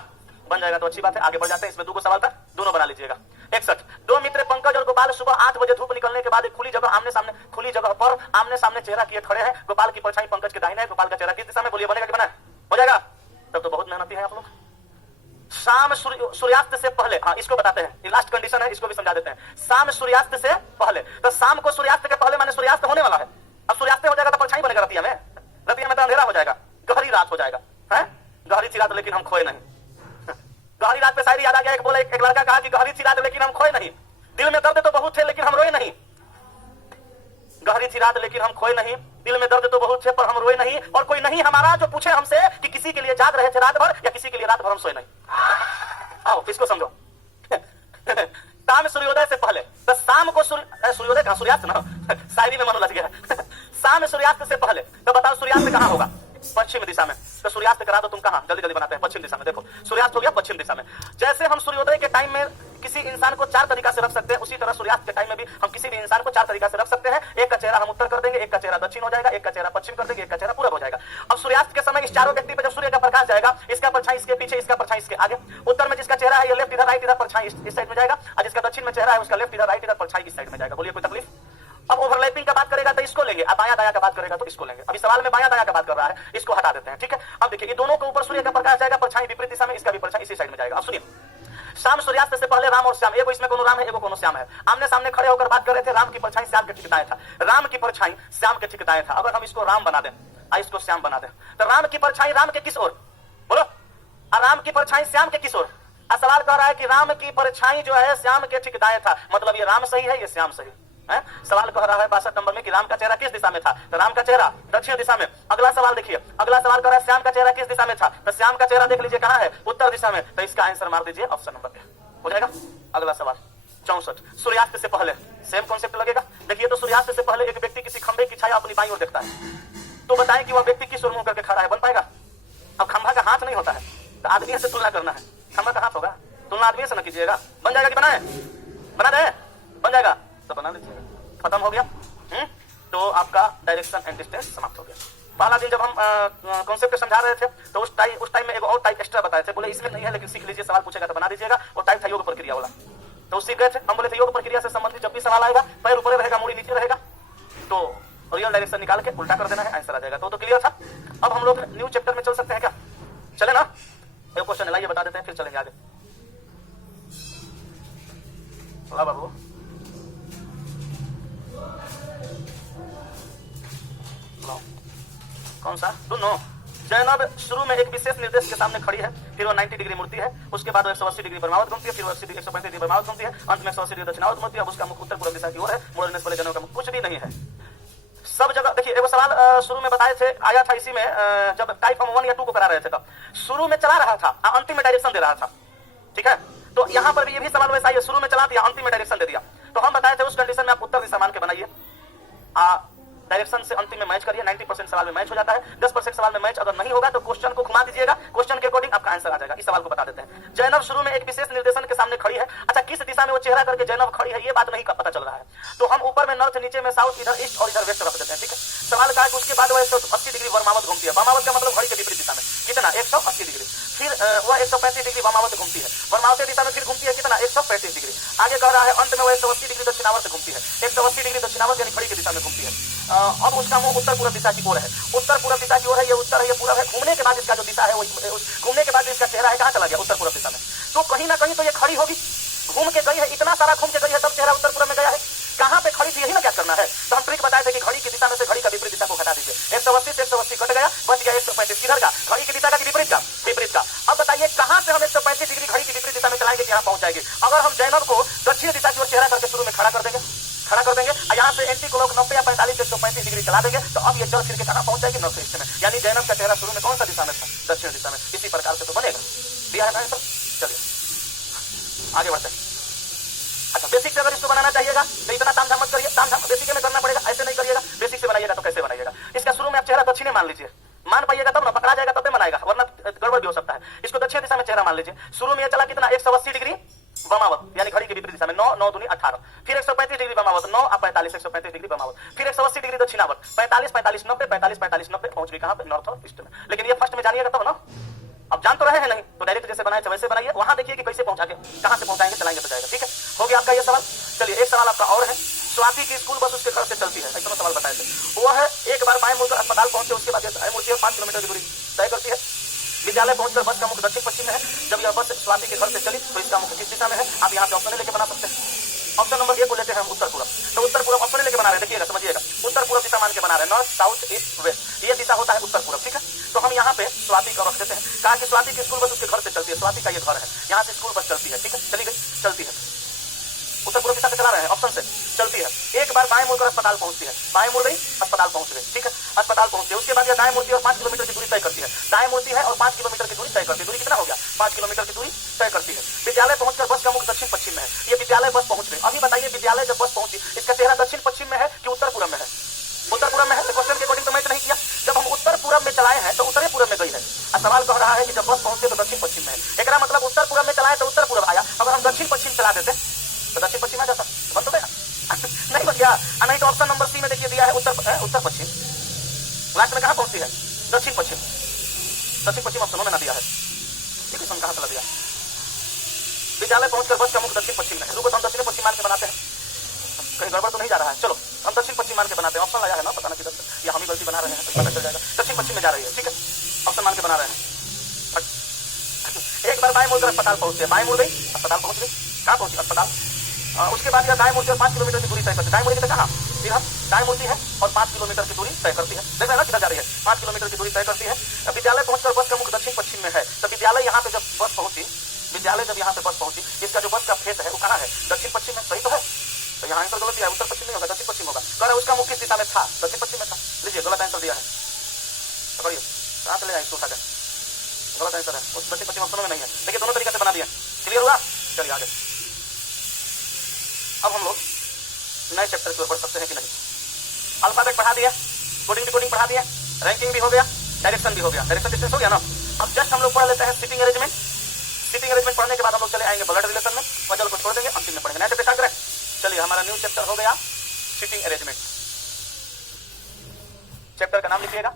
बन जाएगा तो अच्छी बात है। आगे बढ़ जाते हैं, इसमें 2 सवाल था, दोनों बना लीजिएगा। 61 दो मित्र पंकज और गोपाल सुबह 8 बजे धूप निकलने के बाद एक खुली जगह पर आमने सामने चेहरा किए खड़े हैं। गोपाल की परछाई पंकज के दाहिने है। गोपाल का चेहरा किस दिशा में? बोलिए बनेगा कि बना? हो जाएगा, तब तो बहुत मेहनती है आप लोग। शाम सूर्यास्त से पहले, हाँ इसको बताते हैं, ये लास्ट कंडीशन है, इसको भी समझा देते हैं। शाम सूर्यास्त से पहले, तो शाम को सूर्यास्त के पहले माने सूर्यास्त होने वाला है। अब सूर्यास्त हो जाएगा तो परछाई बनेगा रतिया में। रतिया में तो अंधेरा हो जाएगा, गहरी रात हो जाएगा। है गहरी थी रात लेकिन हम खोए नहीं। गहरी रात पे शायरी याद आ गया। एक लड़का कहा कि गहरी थी रात लेकिन हम खोए नहीं, दिल में दर्द तो बहुत थे लेकिन हम रोए नहीं। गहरी थी रात लेकिन हम खोए नहीं, दिल में दर्द तो बहुत थे पर हम रोए नहीं। और कोई नहीं हमारा जो पूछे हमसे कि किसी के लिए जाग रहे थे रात भर या किसी के लिए रात भर हम सोए नहीं। आओ इसको समझो। शाम सूर्योदय से पहले, तो शाम को सूर्योदय कहां? सूर्यास्त ना, शायरी में मन लग गया। शाम सूर्यास्त से पहले, तो बताओ सूर्यास्त कहां होगा? पश्चिम दिशा में। तो सूर्यास्त करा दो तुम कहां? जल्दी जल्दी बनाते हैं, पश्चिम दिशा में। देखो सूर्यास्त हो गया पश्चिम दिशा में। जैसे हम सूर्योदय के टाइम में किसी इंसान को 4 तरीका से रख सकते हैं, उसी तरह सूर्यास्त के टाइम में भी हम किसी भी इंसान को 4 तरीका से रख सकते हैं। एक का चेहरा हम उत्तर कर देंगे, एक का चेहरा दक्षिण हो जाएगा, एक का चेहरा पश्चिम कर देंगे, एक का चेहरा पूरब हो जाएगा। अब सूर्यास्त के समय इस चारों व्यक्ति पर जब सूर्य का प्रकाश जाएगा, इसका परछाई इसके पीछे, इसका परछाई इसके आगे। उत्तर में जिसका चेहरा है ये लेफ्ट इधर, राइट इधर, परछाई इस साइड में जाएगा। और जिसका दक्षिण में चेहरा है उसका लेफ्ट इधर, राइट इधर, परछाई इस साइड में जाएगा। बोलिए कोई तकलीफ? अब ओवरलैपिंग का बात करेगा तो इसको लेंगे, अब बाया दाया का बात करेगा तो इसको लेंगे। अभी सवाल में बाया दाया का बात कर रहा है, इसको हटा देते हैं। ठीक है, अब देखिए ये दोनों के ऊपर सूर्य का प्रकाश जाएगा, परछाई विपरीत दिशा में, इसका भी परछाई इसी साइड में जाएगा। अब सुनिए, शाम सूर्यास्त से पहले राम और श्याम, एगो इसमें कोनो राम है एगो कोनो श्याम है, आमने सामने खड़े होकर बात कर रहे थे। राम की परछाई श्याम के ठीक दाएं था, राम की परछाई श्याम के ठीक दाएं था। अगर हम इसको राम बना दें और इसको श्याम बना दें तो राम की परछाई राम के किस ओर? बोलो। और राम की परछाई श्याम के किस ओर? सवाल कह रहा है कि राम की परछाई जो है श्याम के ठीक दाएं था, मतलब ये राम सही है, ये श्याम सही है। सवाल कह रहा है 62 नंबर में कि राम का चेहरा किस दिशा में था? तो राम का चेहरा दक्षिण दिशा में। अगला सवाल देखिए, अगला सवाल कह रहा है श्याम का चेहरा किस दिशा में था? तो श्याम का चेहरा देख लीजिए कहां है? उत्तर दिशा में। तो इसका आंसर मार दीजिए ऑप्शन नंबर ए। हो जाएगा। अगला सवाल 64 सूर्यास्त से पहले, सेम कॉन्सेप्ट लगेगा। देखिए तो सूर्यास्त से पहले एक व्यक्ति किसी खंभे की छाया अपनी बाईं ओर देखता है, तो बताएं कि वह व्यक्ति किस ओर मुंह करके खड़ा है? बन पाएगा? अब खंभा का हाथ नहीं होता है तो आदमी से तुलना करना है, खंभा का हाथ होगा, तुलना आदमी से न कीजिएगा। बन जाएगा कि बनाए? बना दे? बन जाएगा तो बना लीजिएगा। खत्म हो गया। तो आपका डायरेक्शन एंड डिस्टेंस समाप्त हो गया। पहला दिन जब हम कॉन्सेप्ट समझा रहे थे तो उस टाइम में एक और टाइप एक्स्ट्रा बताए थे, बोले इसमें नहीं है लेकिन सीख लीजिए, सवाल पूछेगा तो बना दीजिएगा। वो टाइप था योग प्रक्रिया वाला, तो सीख गए थे। हम बोले थे योग प्रक्रिया से संबंधित जब भी सवाल आएगा पैर ऊपर रहेगा मुड़ी नीचे रहेगा, तो रियल डायरेक्शन निकाल के उल्टा कर देना है, आंसर आ जाएगा। तो क्लियर था। अब हम लोग न्यू चैप्टर में चल सकते हैं क्या? चले ना? एक क्वेश्चन लाइए बता देते हैं, फिर चलेंगे आगे। बाबू कौन सा? दोनों। जैनब शुरू में एक विशेष निर्देश के सामने खड़ी है, फिर वो 90 डिग्री मुड़ती है, उसके बाद वो 180 डिग्री बर्मावत घूमती है, फिर वो 135 डिग्री बर्मावत घूमती है, अंत में 180 डिग्री दक्षिणावत घूमती है। अब उसका मुख उत्तर पूर्व दिशा की ओर है, मुड़ने से पहले जैनब का मुख कुछ भी नहीं है। सब जगह देखिए, एगो सवाल शुरू में बताए थे, आया था इसी में जब टाइप हम 1 या 2 को करा रहे थे, तब शुरू में चला रहा था, अंतिम में डायरेक्शन दे रहा था। ठीक है, तो यहाँ पर भी ये भी सवाल वैसा ही, शुरू में चला दिया, अंतिम में डायरेक्शन दे दिया। तो हम बताए थे उस कंडीशन में आप उत्तर दिशा मान के बनाइए, डायरेक्शन से अंतिम में मैच करिए। 90% सवाल में मैच हो जाता है, 10% सवाल में मैच अगर नहीं होगा तो क्वेश्चन को घुमा दीजिएगा, क्वेश्चन के अकॉर्डिंग आपका आंसर आ जाएगा। इस सवाल को बता देते हैं। जैनब शुरू में एक विशेष निर्देशन के सामने खड़ी है। अच्छा, किस दिशा में वो चेहरा करके जैनब खड़ी है ये बात नहीं पता चल रहा है, तो हम ऊपर में नॉर्थ, नीचे में साउथ, इधर ईस्ट और इधर वेस्ट रख देते हैं। ठीक है, सवाल का है कि उसके बाद वह 180 डिग्री वामावत घूमती है। वामावत का मतलब घड़ी के विपरीत दिशा में, कितना? 180 डिग्री। फिर वह 135 डिग्री वामावत घूमती है, वामावत दिशा में फिर घूमती है कितना? 135 डिग्री। आगे कह रहा है अंत में वह 180 डिग्री दक्षिणावर्त घूमती है, 180 डिग्री दक्षिणावर्त यानी घड़ी की दिशा में घूमती है। अब उसका मुंह उत्तर पूर्व दिशा की ओर है, उत्तर पूर्व दिशा की ओर है, ये उत्तर है ये पूर्व है। घूमने के बाद इसका जो दिशा है वो घूमने के बाद इसका चेहरा है कहाँ चला गया? उत्तर पूर्व दिशा में। तो कहीं ना कहीं तो ये खड़ी होगी, घूम के गई है, इतना सारा घूम के गई है, तब चेहरा उत्तर पूर्व में गया है। कहाँ पे खड़ी थी यही ना क्या करना है। तो हम ट्रिक बताए थे कि घड़ी की दिशा में से घड़ी का विपरीत दिशा को घटा दीजिए। 180 से 180 कट गया, बच गया 135। किधर का? घड़ी की दिशा का विपरीत का? विपरीत का। अब बताइए कहाँ से हम 135 डिग्री घड़ी की विपरीत दिशा में चलाएंगे कि यहाँ पहुंच जाएगी। अगर हम जैनब को यहाँ से एंटी क्लॉक 90 या 45 135 डिग्री चला देंगे तो अब ये चल फिर के कहाँ पहुंच जाएगी, नॉर्थ ईस्ट में। यानी जैनब का चेहरा शुरू में कौन सा दिशा में था, दक्षिण दिशा में। इसी प्रकार से तो बनेगा, दिया है ना आंसर। चलिए आगे बढ़ते हैं। अच्छा बेसिक से अगर इसको बनाना चाहिएगा तो इतना तामझाम मत करिए, तामझाम बेसिक में करना पड़ेगा, ऐसे नहीं करिएगा। बेसिक से बनाइएगा तो कैसे बनाइएगा, इसका शुरू में आप चेहरा दक्षिणी मान लीजिए, मान पाइएगा तब ना, पकड़ा जाएगा तब बनाएगा, वरना गड़बड़ भी हो सकता है। इसको दक्षिण दिशा में चेहरा मान लीजिए। शुरू में ये चला कितना, 180 डिग्री वामावत यानी घड़ी के विपरीत दिशा में, 9 9 दूनी 18, फिर 135 डिग्री वामावत, 9 और 45 135 डिग्री वामावत, फिर 180 डिग्री दक्षिणावत, 45 45 90 45 45 90 पहुंच गई कहां पे, नॉर्थ और ईस्ट में। लेकिन ये फर्स्ट में जानिएगा तब ना, अब जान तो रहे हैं नहीं तो डायरेक्ट जैसे बनाए वैसे बनाइए, वहां देखिए कि कैसे पहुंचा के कहां से पहुंचाएंगे, चलाएंगे तो जाएगा। ठीक है, हो गया आपका ये सवाल। चलिए एक सवाल आपका और है, स्वाति की स्कूल बस उसके घर से चलती है, ऐसा सवाल बताए थे। वो है एक बार बाएं मुड़कर अस्पताल पहुंचे, उसके बाद दाएं मुड़ती है, 5 किलोमीटर की दूरी तय करती है। विद्यालय पहुंचकर बस का मुख दक्षिण पश्चिम में है। जब यह बस स्वाति के घर से चली तो इसका मुख किस दिशा में है, आप यहाँ पे ऑप्शन लेके बना सकते हैं। ऑप्शन नंबर 1 को लेते हैं हम उत्तर पूर्व, तो उत्तर पूर्व ऑप्शन लेके बना रहे हैं, देखिएगा समझिएगा, उत्तर पूर्व दिशा मान के बना रहे हैं, नॉर्थ साउथ ईस्ट वेस्ट, ये दिशा होता है उत्तर पूर्व। ठीक है, तो हम यहाँ पे स्वाति का रख देते हैं। कहा कि स्वाति की स्कूल बस उसके घर से चलती है, स्वाति का ये घर है, यहाँ से स्कूल बस चलती है। ठीक है, चली गई, चलती है, उत्तर पूर्व दिशा से चला रहे हैं, ऑप्शन से चलती है। एक बार बाएं मुड़कर अस्पताल पहुंचती है, बाएं मुड़ गई अस्पताल पहुंच गई। ठीक है, अस्पताल पहुंचती है, उसके बाद यह दाएं मुड़ती है और 5 किलोमीटर की दूरी तय करती है। दाएं मुड़ती है और 5 किलोमीटर की दूरी तय करती है। दूरी कितना हो गया, 5 किलोमीटर की दूरी तय करती है। विद्यालय पहुंचकर बस का मुख दक्षिण पश्चिम में है। ये विद्यालय बस पहुंच गई। अभी बताइए विद्यालय जब बस पहुंची, इसका चेहरा दक्षिण पश्चिम में है कि उत्तर पूर्व में है? उत्तर पूर्व में है। तो क्वेश्चन के अकॉर्डिंग तो मैच नहीं किया। जब हम उत्तर पूर्व में चलाए हैं तो उत्तरी पूर्व में गई है, और सवाल कह रहा है कि जब बस पहुंचे तो दक्षिण पश्चिम में है। एक मतलब उत्तर पूर्व में चलाए तो उत्तर पूर्व आया, अगर हम दक्षिण पश्चिम चला देते तो दक्षिण पश्चिम आ जाता, बन तो गया नहीं बन गया। नहीं तो ऑप्शन नंबर सी में देखिए दिया है उत्तर पश्चिम, लास्ट में कहां पहुंचती है, दक्षिण पश्चिम। दक्षिण पश्चिम ऑप्शन में ना दिया है, ठीक है, कहां चला दिया। विद्यालय पहुंचकर बस का मुख दक्षिण पश्चिम में है। रुको तो हम दक्षिण पश्चिम मान के बनाते हैं, कहीं गड़बड़ तो नहीं जा रहा है। चलो हम दक्षिण पश्चिम मान के बनाते हैं। ऑप्शन लाया है ना, पता ना किधर से, या हम ही गलती बना रहे हैं तो पता चल जाएगा। दक्षिण पश्चिम में जा रही है, ठीक है, ऑप्शन मान के बना रहे हैं। एक बार बाएं मुड़कर अस्पताल पहुंचते हैं, बाएं मुड़ गई अस्पताल पहुंच गई, कहां पहुंची, अस्पताल। उसके बाद यह दाएं मुड़ती है और 5 किलोमीटर की दूरी तय करती है। दाएं मुड़ती है कहां, फिर हम दाएं मुड़ती है और 5 किलोमीटर की दूरी तय करती है। देख रहे हैं ना किधर जा रही है, 5 किलोमीटर की दूरी तय करती है। विद्यालय पहुंचकर बस का मुख दक्षिण पश्चिम में है। तो विद्यालय यहाँ पे जब बस पहुंची, विद्यालय जब यहाँ पे बस पहुंची, इसका जो बस का फेस है वो कहाँ है, दक्षिण पश्चिम में, सही तो है। तो यहाँ आंसर गलत दिया है, उत्तर पश्चिम नहीं होगा, दक्षिण पश्चिम होगा। कह रहे उसका मुख किस दिशा में था, दक्षिण पश्चिम में था। लीजिए गलत आंसर दिया है, पकड़िए कहाँ चले जाए, उठा कर गलत आंसर है, उस दक्षिण पश्चिम ऑप्शन में नहीं है। देखिए दोनों तरीके से बना दिया, क्लियर हुआ। चलिए आगे, अब हम लोग नए चैप्टर की ओर बढ़ सकते हैं कि नहीं। अल्फाबेट पढ़ा दिया, कोडिंग डिकोडिंग पढ़ा दिया, रैंकिंग भी हो गया, डायरेक्शन भी हो गया, डायरेक्शन डिस्टेंस हो गया ना। अब जस्ट हम लोग पढ़ लेते हैं सिटिंग अरेंजमेंट। सिटिंग अरेंजमेंट पढ़ने के बाद हम लोग चले आएंगे ब्लड रिलेशन में, वजल को छोड़ देंगे, अंतिम में पढ़ेंगे। नया चैप्टर स्टार्ट करें। चलिए हमारा न्यू चैप्टर हो गया सिटिंग अरेंजमेंट। चैप्टर का नाम लिखिएगा